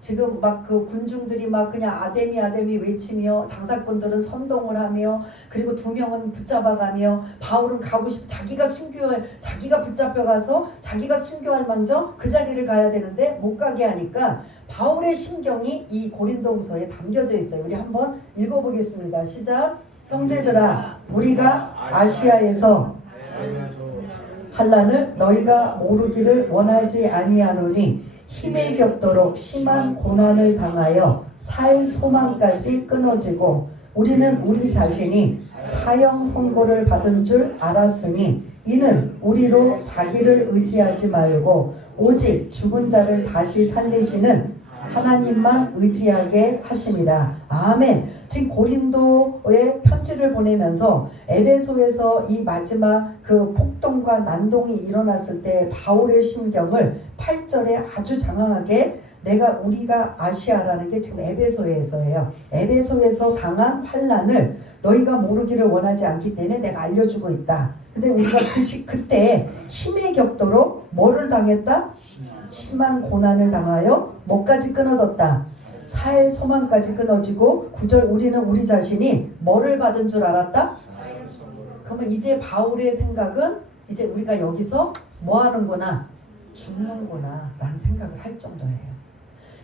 지금 막 그 군중들이 막 그냥 아데미 아데미 외치며 장사꾼들은 선동을 하며 그리고 2명은 붙잡아가며 바울은 가고 싶 자기가 붙잡혀가서 자기가 순교할 망정 그 자리를 가야 되는데 못 가게 하니까 바울의 심경이 이 고린도후서에 담겨져 있어요. 우리 한번 읽어보겠습니다. 시작. 형제들아 우리가 아시아에서 환난을 너희가 모르기를 원하지 아니하노니 힘에 겹도록 심한 고난을 당하여 살 소망까지 끊어지고 우리는 우리 자신이 사형 선고를 받은 줄 알았으니 이는 우리로 자기를 의지하지 말고 오직 죽은 자를 다시 살리시는 하나님만 의지하게 하심이라. 아멘. 지금 고린도에 편지를 보내면서 에베소에서 이 마지막 그 폭동과 난동이 일어났을 때 바울의 심경을 8절에 아주 장황하게 우리가 아시아라는 게 지금 에베소에서예요. 에베소에서 당한 환난을 너희가 모르기를 원하지 않기 때문에 내가 알려주고 있다. 근데 우리가 그때 힘에 겹도록 뭐를 당했다? 심한 고난을 당하여 뭐까지 끊어졌다? 살 소망까지 끊어지고 9절 우리는 우리 자신이 뭐를 받은 줄 알았다? 그러면 이제 바울의 생각은 이제 우리가 여기서 뭐 하는구나? 죽는구나 라는 생각을 할 정도예요.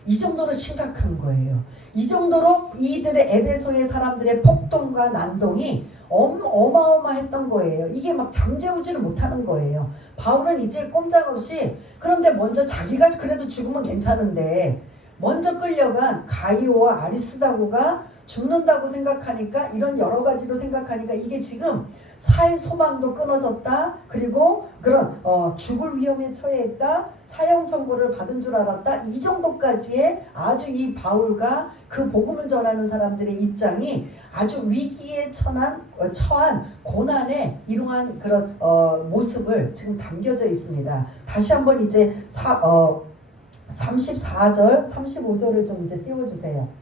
이 정도로 심각한 거예요. 이 정도로 이들의 에베소의 사람들의 폭동과 난동이 어마어마했던 거예요. 이게 막 잠재우지를 못하는 거예요. 바울은 이제 꼼짝없이 그런데 먼저 자기가 그래도 죽으면 괜찮은데 먼저 끌려간 가이오와 아리스다고가 죽는다고 생각하니까 이런 여러 가지로 생각하니까 이게 지금 살 소망도 끊어졌다. 그리고 그런 죽을 위험에 처해있다. 사형 선고를 받은 줄 알았다. 이 정도까지의 아주 이 바울과 그 복음을 전하는 사람들의 입장이 아주 위기에 처한 고난에 이러한 그런 모습을 지금 담겨져 있습니다. 다시 한번 이제 34절, 35절을 좀 이제 띄워주세요.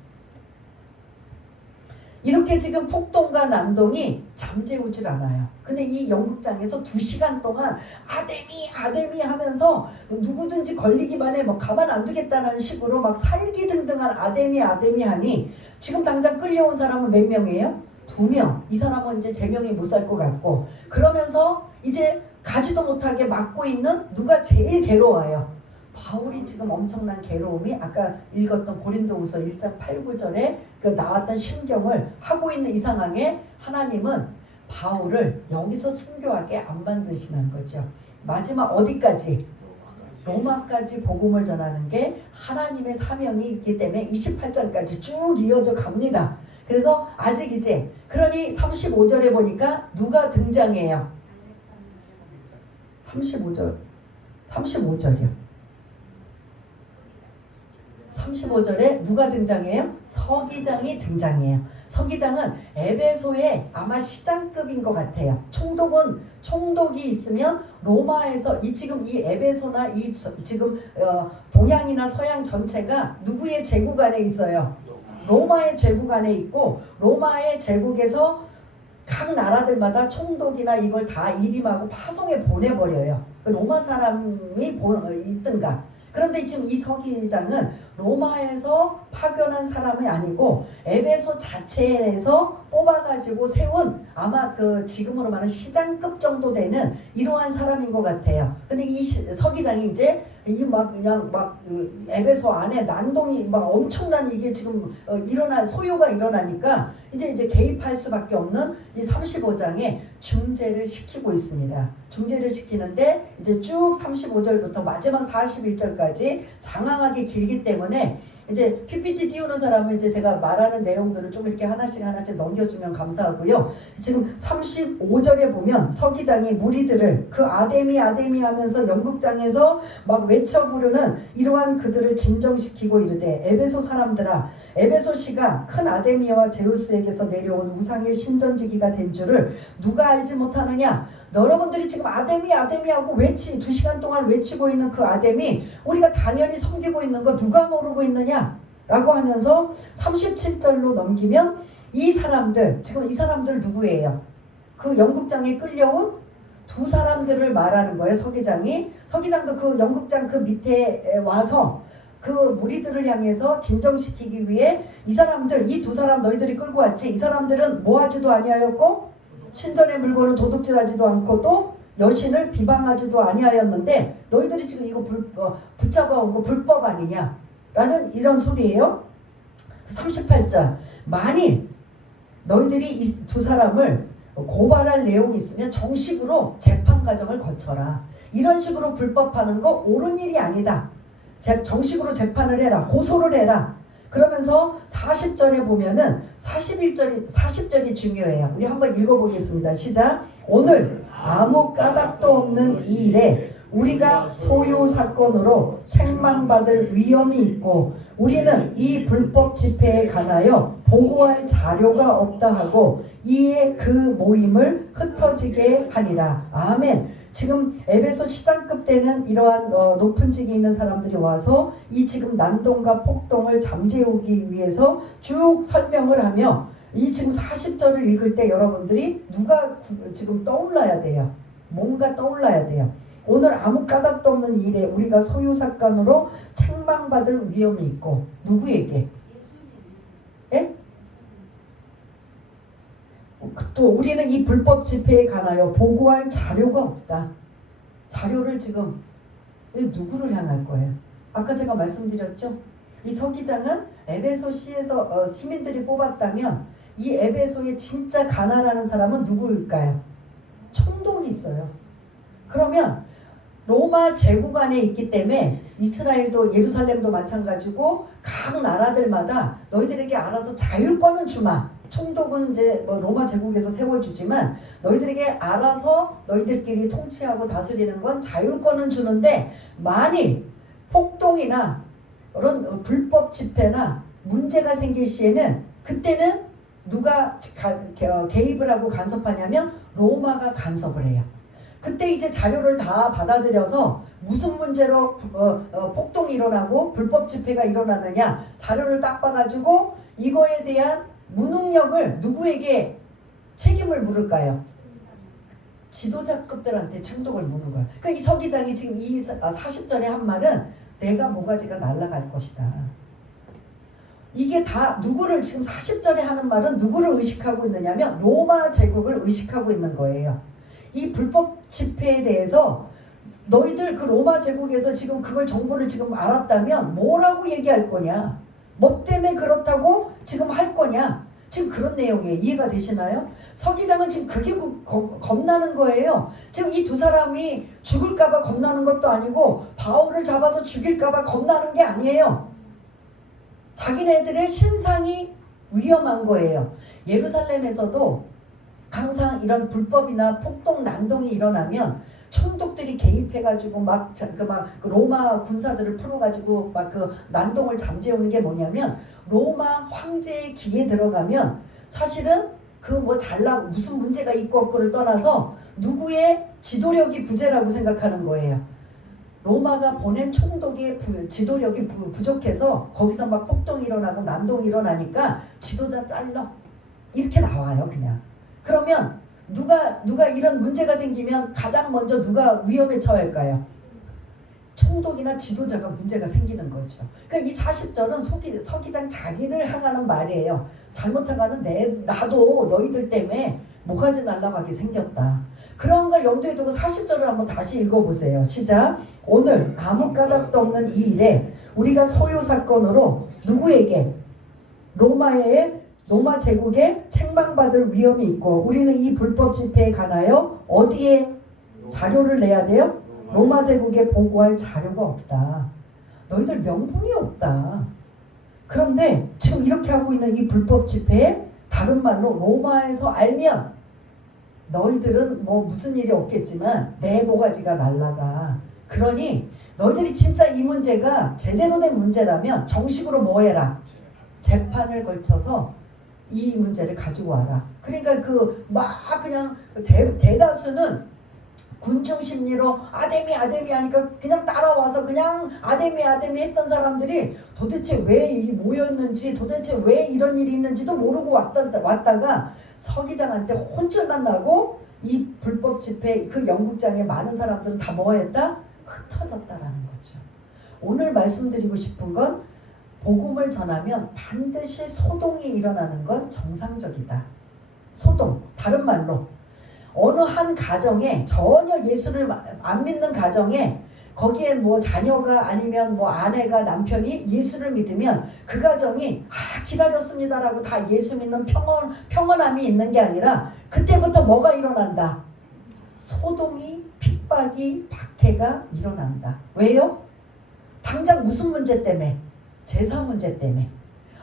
이렇게 지금 폭동과 난동이 잠재우질 않아요. 근데 이 연극장에서 2시간 동안 아데미 하면서 누구든지 걸리기만 해 뭐 가만 안 두겠다는 식으로 막 살기등등한 아데미 하니 지금 당장 끌려온 사람은 몇 명이에요? 2명. 이 사람은 이제 제명이 못 살 것 같고 그러면서 이제 가지도 못하게 막고 있는 누가 제일 괴로워요? 바울이 지금 엄청난 괴로움이 아까 읽었던 고린도후서 1장 8, 9절에 그 나왔던 심경을 하고 있는 이 상황에 하나님은 바울을 여기서 순교하게 안 만드시는 거죠. 마지막 어디까지? 로마까지 복음을 전하는 게 하나님의 사명이 있기 때문에 28장까지 쭉 이어져 갑니다. 그래서 아직 이제 그러니 35절에 보니까 누가 등장해요? 35절이요. 35절에 누가 등장해요? 서기장이 등장해요. 서기장은 에베소의 아마 시장급인 것 같아요. 총독이 있으면 로마에서 지금 이 에베소나 지금 동양이나 서양 전체가 누구의 제국 안에 있어요? 로마의 제국 안에 있고 로마의 제국에서 각 나라들마다 총독이나 이걸 다 일임하고 파송해 보내버려요. 로마 사람이 있든가. 그런데 지금 이 서기장은 로마에서 파견한 사람이 아니고 에베소 자체에서 뽑아가지고 세운 아마 그 지금으로 말하는 시장급 정도 되는 이러한 사람인 것 같아요. 근데 이 서기장이 이제 이 막 그냥 막 에베소 안에 난동이 막 엄청난 이게 지금 소요가 일어나니까 이제 개입할 수밖에 없는 이 35장에 중재를 시키고 있습니다. 중재를 시키는데 이제 쭉 35절부터 마지막 41절까지 장황하게 길기 때문에 이제 PPT 띄우는 사람은 이제 제가 말하는 내용들을 좀 이렇게 하나씩 넘겨주면 감사하고요. 지금 35절에 보면 서기장이 무리들을 그 아데미 하면서 연극장에서 막 외쳐 부르는 이러한 그들을 진정시키고 이르되 에베소 사람들아 에베소시가 큰 아데미와 제우스에게서 내려온 우상의 신전지기가 된 줄을 누가 알지 못하느냐. 여러분들이 지금 아데미 하고 2시간 동안 외치고 있는 그 아데미 우리가 당연히 섬기고 있는 거 누가 모르고 있느냐 라고 하면서 37절로 넘기면 이 사람들 지금 이 사람들 누구예요? 그 연극장에 끌려온 두 사람들을 말하는 거예요. 서기장도 그 연극장 그 밑에 와서 그 무리들을 향해서 진정시키기 위해 이 두 사람 너희들이 끌고 왔지. 이 사람들은 뭐하지도 아니하였고 신전의 물건을 도둑질하지도 않고 또 여신을 비방하지도 아니하였는데 너희들이 지금 이거 붙잡아온 거 불법 아니냐 라는 이런 소리예요. 38절 만일 너희들이 이 두 사람을 고발할 내용이 있으면 정식으로 재판 과정을 거쳐라. 이런 식으로 불법하는 거 옳은 일이 아니다. 정식으로 재판을 해라. 고소를 해라. 그러면서 40절에 보면은 40절이 중요해요. 우리 한번 읽어보겠습니다. 시작. 오늘 아무 까닭도 없는 이 일에 우리가 소요 사건으로 책망받을 위험이 있고 우리는 이 불법 집회에 관하여 보고할 자료가 없다 하고 이에 그 모임을 흩어지게 하니라. 아멘. 지금 에베소 시장급 때는 이러한 높은 직에 있는 사람들이 와서 이 지금 난동과 폭동을 잠재우기 위해서 쭉 설명을 하며 이 지금 40절을 읽을 때 여러분들이 누가 지금 떠올라야 돼요. 뭔가 떠올라야 돼요. 오늘 아무 까닭도 없는 일에 우리가 소유 사건으로 책망받을 위험이 있고 누구에게? 예? 또 우리는 이 불법 집회에 관하여 보고할 자료가 없다. 자료를 지금 누구를 향할 거예요? 아까 제가 말씀드렸죠? 이 서기장은 에베소시에서 시민들이 뽑았다면 이 에베소에 진짜 가난하는 사람은 누구일까요? 총독이 있어요. 그러면 로마 제국 안에 있기 때문에 이스라엘도 예루살렘도 마찬가지고 각 나라들마다 너희들에게 알아서 자율권은 주마. 총독은 이제 뭐 로마 제국에서 세워주지만 너희들에게 알아서 너희들끼리 통치하고 다스리는 건 자율권은 주는데 만일 폭동이나 그런 불법 집회나 문제가 생길 시에는 그때는 누가 개입을 하고 간섭하냐면 로마가 간섭을 해요. 그때 이제 자료를 다 받아들여서 무슨 문제로 폭동이 일어나고 불법 집회가 일어나느냐 자료를 딱 봐가지고 이거에 대한 무능력을 누구에게 책임을 물을까요? 지도자급들한테 책임을 묻는 거야. 그러니까 이 서기장이 지금 이 40절에 한 말은 내가 모가지가 날아갈 것이다. 이게 다 누구를 지금 40절에 하는 말은 누구를 의식하고 있느냐면 로마 제국을 의식하고 있는 거예요. 이 불법 집회에 대해서 너희들 그 로마 제국에서 지금 그걸 정보를 지금 알았다면 뭐라고 얘기할 거냐? 뭐 때문에 그렇다고 지금 할 거냐? 지금 그런 내용이에요. 이해가 되시나요? 서기장은 지금 그게 겁나는 거예요. 지금 이 두 사람이 죽을까봐 겁나는 것도 아니고 바울을 잡아서 죽일까봐 겁나는 게 아니에요. 자기네들의 신상이 위험한 거예요. 예루살렘에서도 항상 이런 불법이나 폭동 난동이 일어나면 총독들이 개입해가지고 막 로마 군사들을 풀어가지고 막 그 난동을 잠재우는 게 뭐냐면 로마 황제의 귀에 들어가면 사실은 그 뭐 잘나고 무슨 문제가 있고 없고를 떠나서 누구의 지도력이 부재라고 생각하는 거예요. 로마가 보낸 총독의 지도력이 부족해서 거기서 막 폭동이 일어나고 난동이 일어나니까 지도자 잘라 이렇게 나와요. 그냥. 그러면 누가 이런 문제가 생기면 가장 먼저 누가 위험에 처할까요? 총독이나 지도자가 문제가 생기는 거죠. 그러니까 이 40절은 서기장 자기를 향하는 말이에요. 잘못하면 나도 너희들 때문에 모가지 날아가게 생겼다. 그런 걸 염두에 두고 40절을 한번 다시 읽어보세요. 시작. 오늘 아무 까닭도 없는 이 일에 우리가 소요 사건으로 누구에게? 로마 제국에 책망받을 위험이 있고 우리는 이 불법 집회에 관하여 어디에 자료를 내야 돼요? 로마 제국에 보고할 자료가 없다. 너희들 명분이 없다. 그런데 지금 이렇게 하고 있는 이 불법 집회에 다른 말로 로마에서 알면 너희들은 뭐 무슨 일이 없겠지만 내 모가지가 날라가. 그러니 너희들이 진짜 이 문제가 제대로 된 문제라면 정식으로 뭐 해라? 재판을 걸쳐서 이 문제를 가지고 와라. 그러니까 그냥 대다수는 군중 심리로 아데미 하니까 그냥 따라와서 그냥 아데미 했던 사람들이 도대체 왜 모였는지 도대체 왜 이런 일이 있는지도 모르고 왔다가 서기장한테 혼쭐만 나고 이 불법 집회 그 연극장에 많은 사람들은 다 뭐 했다? 흩어졌다라는 거죠. 오늘 말씀드리고 싶은 건 복음을 전하면 반드시 소동이 일어나는 건 정상적이다. 소동. 다른 말로 어느 한 가정에 전혀 예수를 안 믿는 가정에 거기에 뭐 자녀가 아니면 뭐 아내가 남편이 예수를 믿으면 그 가정이 기다렸습니다라고 다 예수 믿는 평온함이 있는 게 아니라 그때부터 뭐가 일어난다? 소동이, 핍박이, 박해가 일어난다. 왜요? 당장 무슨 문제 때문에? 제사 문제 때문에.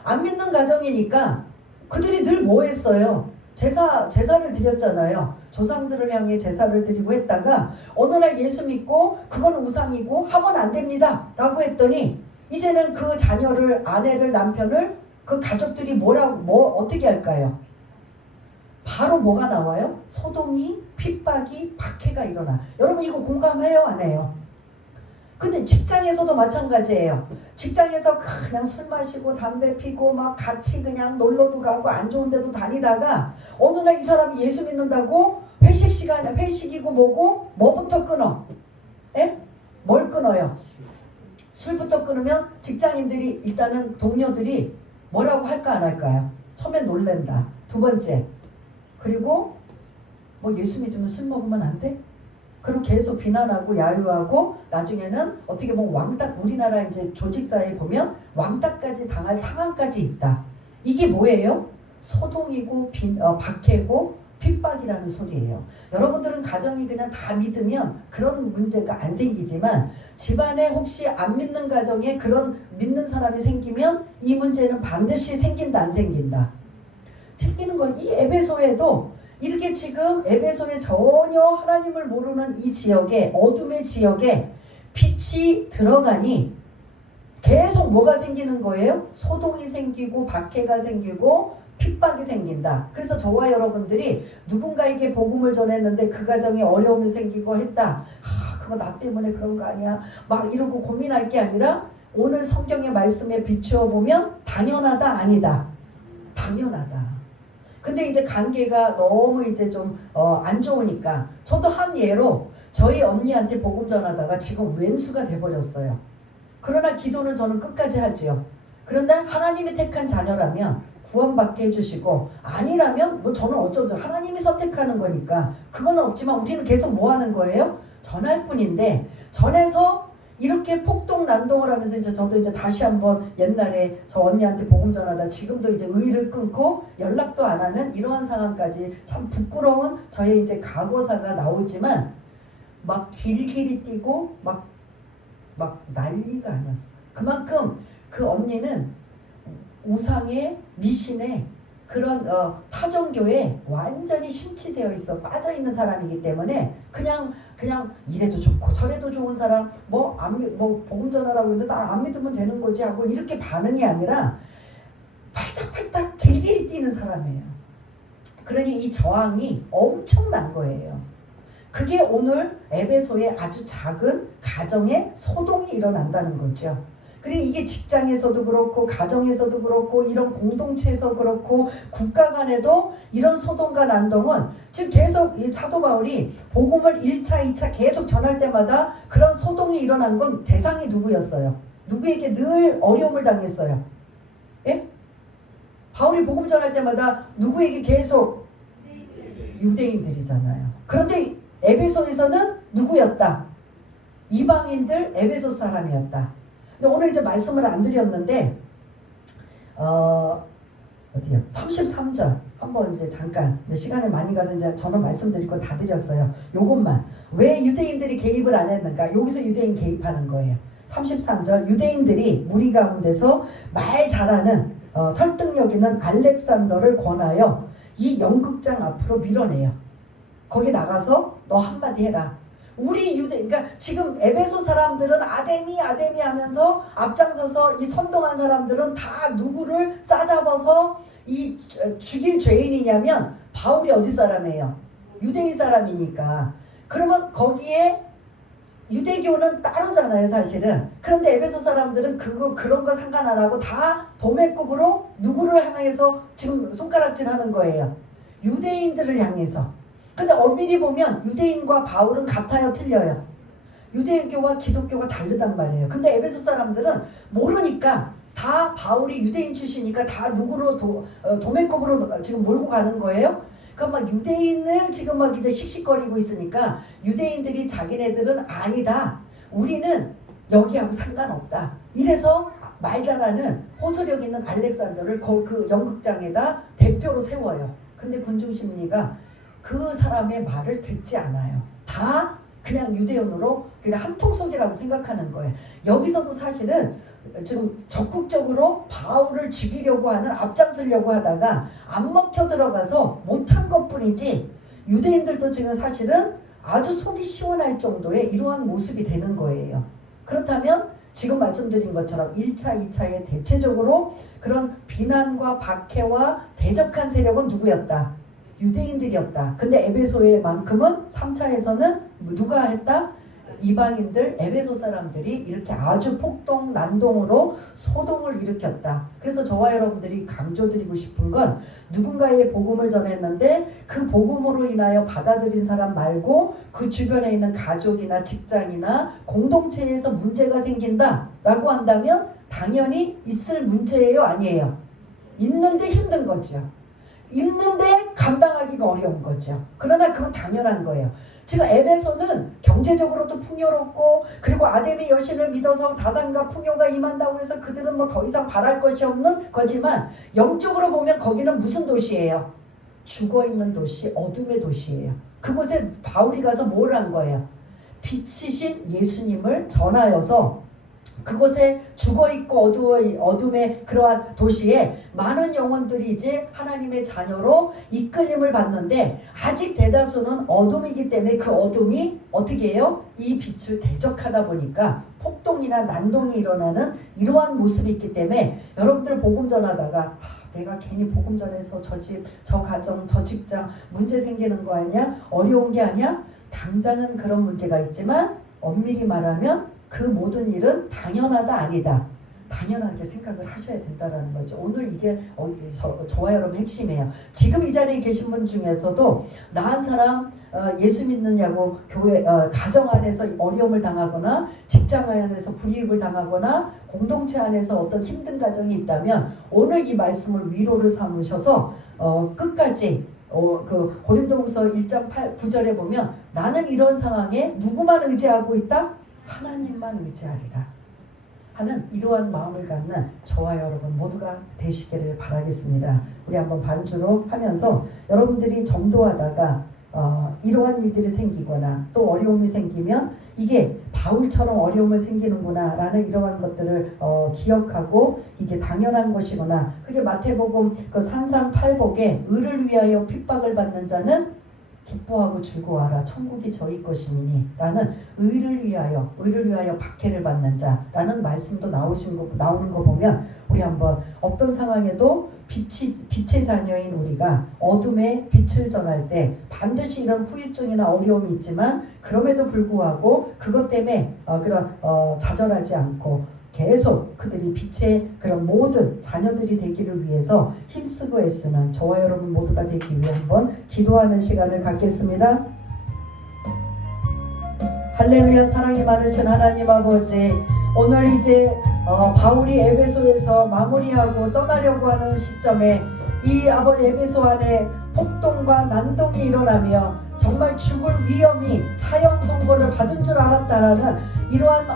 안 믿는 가정이니까 그들이 늘 뭐 했어요? 제사를 드렸잖아요. 조상들을 향해 제사를 드리고 했다가 어느 날 예수 믿고 그건 우상이고 하면 안 됩니다 라고 했더니 이제는 그 자녀를, 아내를, 남편을 그 가족들이 어떻게 할까요? 바로 뭐가 나와요? 소동이, 핍박이, 박해가 일어나. 여러분 이거 공감해요? 안 해요? 근데 직장에서도 마찬가지예요. 직장에서 그냥 술 마시고 담배 피고 막 같이 그냥 놀러도 가고 안 좋은 데도 다니다가 어느 날 이 사람이 예수 믿는다고 회식 시간에 회식이고 뭐고 뭐부터 끊어? 에? 뭘 끊어요? 술부터 끊으면 직장인들이 일단은 동료들이 뭐라고 할까 안 할까요? 처음엔 놀랜다. 두 번째 그리고 뭐 예수 믿으면 술 먹으면 안 돼? 그리고 계속 비난하고 야유하고 나중에는 어떻게 보면 왕따, 우리나라 이제 조직사에 보면 왕따까지 당할 상황까지 있다. 이게 뭐예요? 소동이고 박해고 핍박이라는 소리예요. 여러분들은 가정이 그냥 다 믿으면 그런 문제가 안 생기지만 집안에 혹시 안 믿는 가정에 그런 믿는 사람이 생기면 이 문제는 반드시 생긴다 안 생긴다? 생기는 건 이 에베소에도 이렇게 지금 에베소에 전혀 하나님을 모르는 이 지역에 어둠의 지역에 빛이 들어가니 계속 뭐가 생기는 거예요? 소동이 생기고 박해가 생기고 핍박이 생긴다. 그래서 저와 여러분들이 누군가에게 복음을 전했는데 그 가정에 어려움이 생기고 했다. 그거 나 때문에 그런 거 아니야? 막 이러고 고민할 게 아니라 오늘 성경의 말씀에 비추어 보면 당연하다 아니다? 당연하다. 근데 이제 관계가 너무 이제 좀 안 좋으니까 저도 한 예로 저희 언니한테 복음 전하다가 지금 왼수가 돼버렸어요. 그러나 기도는 저는 끝까지 하지요. 그런데 하나님이 택한 자녀라면 구원받게 해주시고 아니라면 뭐 저는 어쩌죠. 하나님이 선택하는 거니까 그건 없지만 우리는 계속 뭐 하는 거예요? 전할 뿐인데 전해서 이렇게 폭동난동을 하면서 이제 저도 이제 다시 한번 옛날에 저 언니한테 복음 전하다 지금도 이제 의를 끊고 연락도 안 하는 이러한 상황까지 참 부끄러운 저의 이제 과거사가 나오지만 막 길길이 뛰고 막 난리가 아니었어. 그만큼 그 언니는 우상의 미신에 그런 타종교에 완전히 심취되어 있어 빠져있는 사람이기 때문에 그냥 이래도 좋고 저래도 좋은 사람 뭐 복음 전하라고 했는데 나 안 믿으면 되는 거지 하고 이렇게 반응이 아니라 팔딱팔딱 길길이 뛰는 사람이에요. 그러니 이 저항이 엄청난 거예요. 그게 오늘 에베소의 아주 작은 가정에 소동이 일어난다는 거죠. 그리고 이게 직장에서도 그렇고 가정에서도 그렇고 이런 공동체에서 그렇고 국가 간에도 이런 소동과 난동은 지금 계속 이 사도 바울이 복음을 1차 2차 계속 전할 때마다 그런 소동이 일어난 건 대상이 누구였어요? 누구에게 늘 어려움을 당했어요? 예? 바울이 복음 전할 때마다 누구에게 계속 유대인들이잖아요. 그런데 에베소에서는 누구였다? 이방인들 에베소 사람이었다. 근데 오늘 이제 말씀을 안 드렸는데 어디요? 33절 한번 이제 잠깐 이제 시간이 많이 가서 이제 저는 말씀드릴 거 다 드렸어요. 요것만 왜 유대인들이 개입을 안 했는가? 여기서 유대인 개입하는 거예요. 33절 유대인들이 무리 가운데서 말 잘하는 설득력 있는 알렉산더를 권하여 이 연극장 앞으로 밀어내요. 거기 나가서 너 한마디 해라. 우리 그러니까 지금 에베소 사람들은 아데미 하면서 앞장서서 이 선동한 사람들은 다 누구를 싸잡아서 이 죽일 죄인이냐면 바울이 어디 사람이에요? 유대인 사람이니까. 그러면 거기에 유대교는 따로잖아요, 사실은. 그런데 에베소 사람들은 그런 거 상관 안 하고 다 도매급으로 누구를 향해서 지금 손가락질하는 거예요? 유대인들을 향해서. 근데 엄밀히 보면 유대인과 바울은 같아요, 틀려요? 유대교와 기독교가 다르단 말이에요. 근데 에베소 사람들은 모르니까 다 바울이 유대인 출신이니까 다 누구로 도매급으로 지금 몰고 가는 거예요. 그러니까 막 유대인을 지금 막 이제 씩씩거리고 있으니까 유대인들이 자기네들은 아니다. 우리는 여기하고 상관없다. 이래서 말 잘하는 호소력 있는 알렉산더를 그 연극장에다 대표로 세워요. 근데 군중심리가 그 사람의 말을 듣지 않아요. 다 그냥 유대인으로 그냥 한통속이라고 생각하는 거예요. 여기서도 사실은 지금 적극적으로 바울을 죽이려고 하는, 앞장서려고 하다가 안 먹혀 들어가서 못한 것뿐이지, 유대인들도 지금 사실은 아주 속이 시원할 정도의 이러한 모습이 되는 거예요. 그렇다면 지금 말씀드린 것처럼 1차, 2차에 대체적으로 그런 비난과 박해와 대적한 세력은 누구였다? 유대인들이었다. 근데 에베소에만큼은 3차에서는 누가 했다? 이방인들, 에베소 사람들이 이렇게 아주 폭동, 난동으로 소동을 일으켰다. 그래서 저와 여러분들이 강조드리고 싶은 건, 누군가의 복음을 전했는데 그 복음으로 인하여 받아들인 사람 말고 그 주변에 있는 가족이나 직장이나 공동체에서 문제가 생긴다 라고 한다면 당연히 있을 문제예요, 아니에요? 있는데 힘든 거죠. 있는데 감당하기가 어려운 거죠. 그러나 그건 당연한 거예요. 지금 에베소는 경제적으로도 풍요롭고, 그리고 아데미 여신을 믿어서 다산과 풍요가 임한다고 해서 그들은 뭐 더 이상 바랄 것이 없는 거지만, 영적으로 보면 거기는 무슨 도시예요? 죽어있는 도시, 어둠의 도시예요. 그곳에 바울이 가서 뭘 한 거예요? 빛이신 예수님을 전하여서 그곳에 죽어있고 어둠의 그러한 도시에 많은 영혼들이 이제 하나님의 자녀로 이끌림을 받는데, 아직 대다수는 어둠이기 때문에 그 어둠이 어떻게 해요? 이 빛을 대적하다 보니까 폭동이나 난동이 일어나는 이러한 모습이 있기 때문에, 여러분들 복음 전하다가 내가 괜히 복음 전해서 저 집, 저 가정, 저 직장 문제 생기는 거 아니야? 어려운 게 아니야? 당장은 그런 문제가 있지만 엄밀히 말하면 그 모든 일은 당연하다, 아니다. 당연하게 생각을 하셔야 된다는 거죠. 오늘 이게 저와 여러분 핵심이에요. 지금 이 자리에 계신 분 중에서도 나 한 사람 예수 믿느냐고 교회 가정 안에서 어려움을 당하거나, 직장 안에서 불이익을 당하거나, 공동체 안에서 어떤 힘든 가정이 있다면 오늘 이 말씀을 위로를 삼으셔서 끝까지 그 고린도후서 1장 9절에 보면, 나는 이런 상황에 누구만 의지하고 있다? 하나님만 의지하리라 하는 이러한 마음을 갖는 저와 여러분 모두가 되시기를 바라겠습니다. 우리 한번 반주로 하면서, 여러분들이 전도하다가 이러한 일들이 생기거나 또 어려움이 생기면 이게 바울처럼 어려움을 생기는구나 라는 이러한 것들을 기억하고, 이게 당연한 것이구나. 그게 마태복음 그 산상팔복에 의를 위하여 핍박을 받는 자는 기뻐하고 즐거워하라, 천국이 저희 것이니 라는 의를 위하여 박해를 받는 자라는 말씀도 나오는 거 보면, 우리 한번 어떤 상황에도 빛의 자녀인 우리가 어둠에 빛을 전할 때 반드시 이런 후유증이나 어려움이 있지만, 그럼에도 불구하고 그것 때문에 좌절하지 않고 계속 그들이 빛의 그런 모든 자녀들이 되기를 위해서 힘쓰고 애쓰는 저와 여러분 모두가 되기 위해 한번 기도하는 시간을 갖겠습니다. 할렐루야. 사랑이 많으신 하나님 아버지, 오늘 이제 바울이 에베소에서 마무리하고 떠나려고 하는 시점에 이 에베소 안에 폭동과 난동이 일어나며 정말 죽을 위험이, 사형 선고를 받은 줄 알았다라는 이러한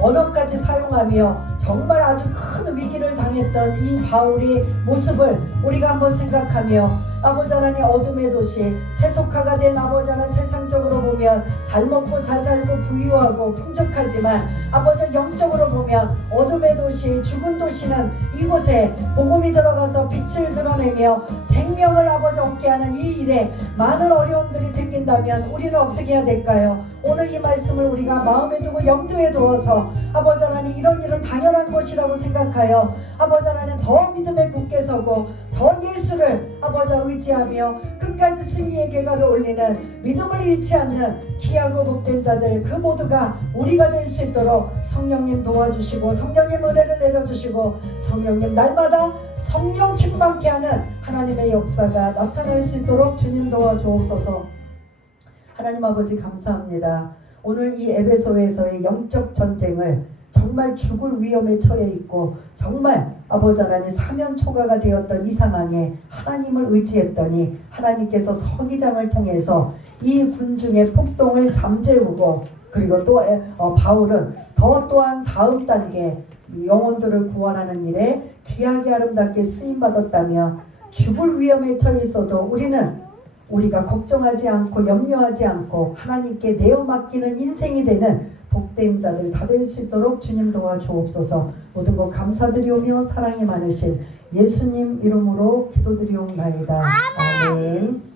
언어까지 사용하며 정말 아주 큰 위기를 당했던 이 바울의 모습을 우리가 한번 생각하며, 아버지 하나님 어둠의 도시, 세속화가 된 아버지 하나님 세상적으로 보면 잘 먹고 잘 살고 부유하고 풍족하지만, 아버지 영적으로 보면 어둠의 도시, 죽은 도시는 이곳에 복음이 들어가서 빛을 드러내며 생명을 아버지 얻게 하는 이 일에 많은 어려움들이 생긴다면 우리는 어떻게 해야 될까요? 오늘 이 말씀을 우리가 마음에 두고 염두에 두어서 아버지 하나님 이런 일은 당연한 것이라고 생각하여 아버지 하나님 더 믿음에 굳게 서고 더 예수를 아버지 의지하며 끝까지 승리의 계가를 올리는 믿음을 잃지 않는 귀하고 복된 자들 그 모두가 우리가 될 수 있도록 성령님 도와주시고, 성령님 은혜를 내려주시고, 성령님 날마다 성령 충만케 하는 하나님의 역사가 나타날 수 있도록 주님 도와주옵소서. 하나님 아버지 감사합니다. 오늘 이 에베소에서의 영적 전쟁을 정말 죽을 위험에 처해 있고, 정말 아버지 하나님 사면 초가가 되었던 이 상황에 하나님을 의지했더니 하나님께서 서기장을 통해서 이 군중의 폭동을 잠재우고, 그리고 또 바울은 또한 다음 단계 영혼들을 구원하는 일에 귀하게 아름답게 쓰임받았다며 죽을 위험에 처해 있어도 우리가 걱정하지 않고 염려하지 않고 하나님께 내어 맡기는 인생이 되는 복된 자들 다 될 수 있도록 주님 도와주옵소서. 모든 것 감사드리오며 사랑이 많으신 예수님 이름으로 기도드리옵나이다. 아멘.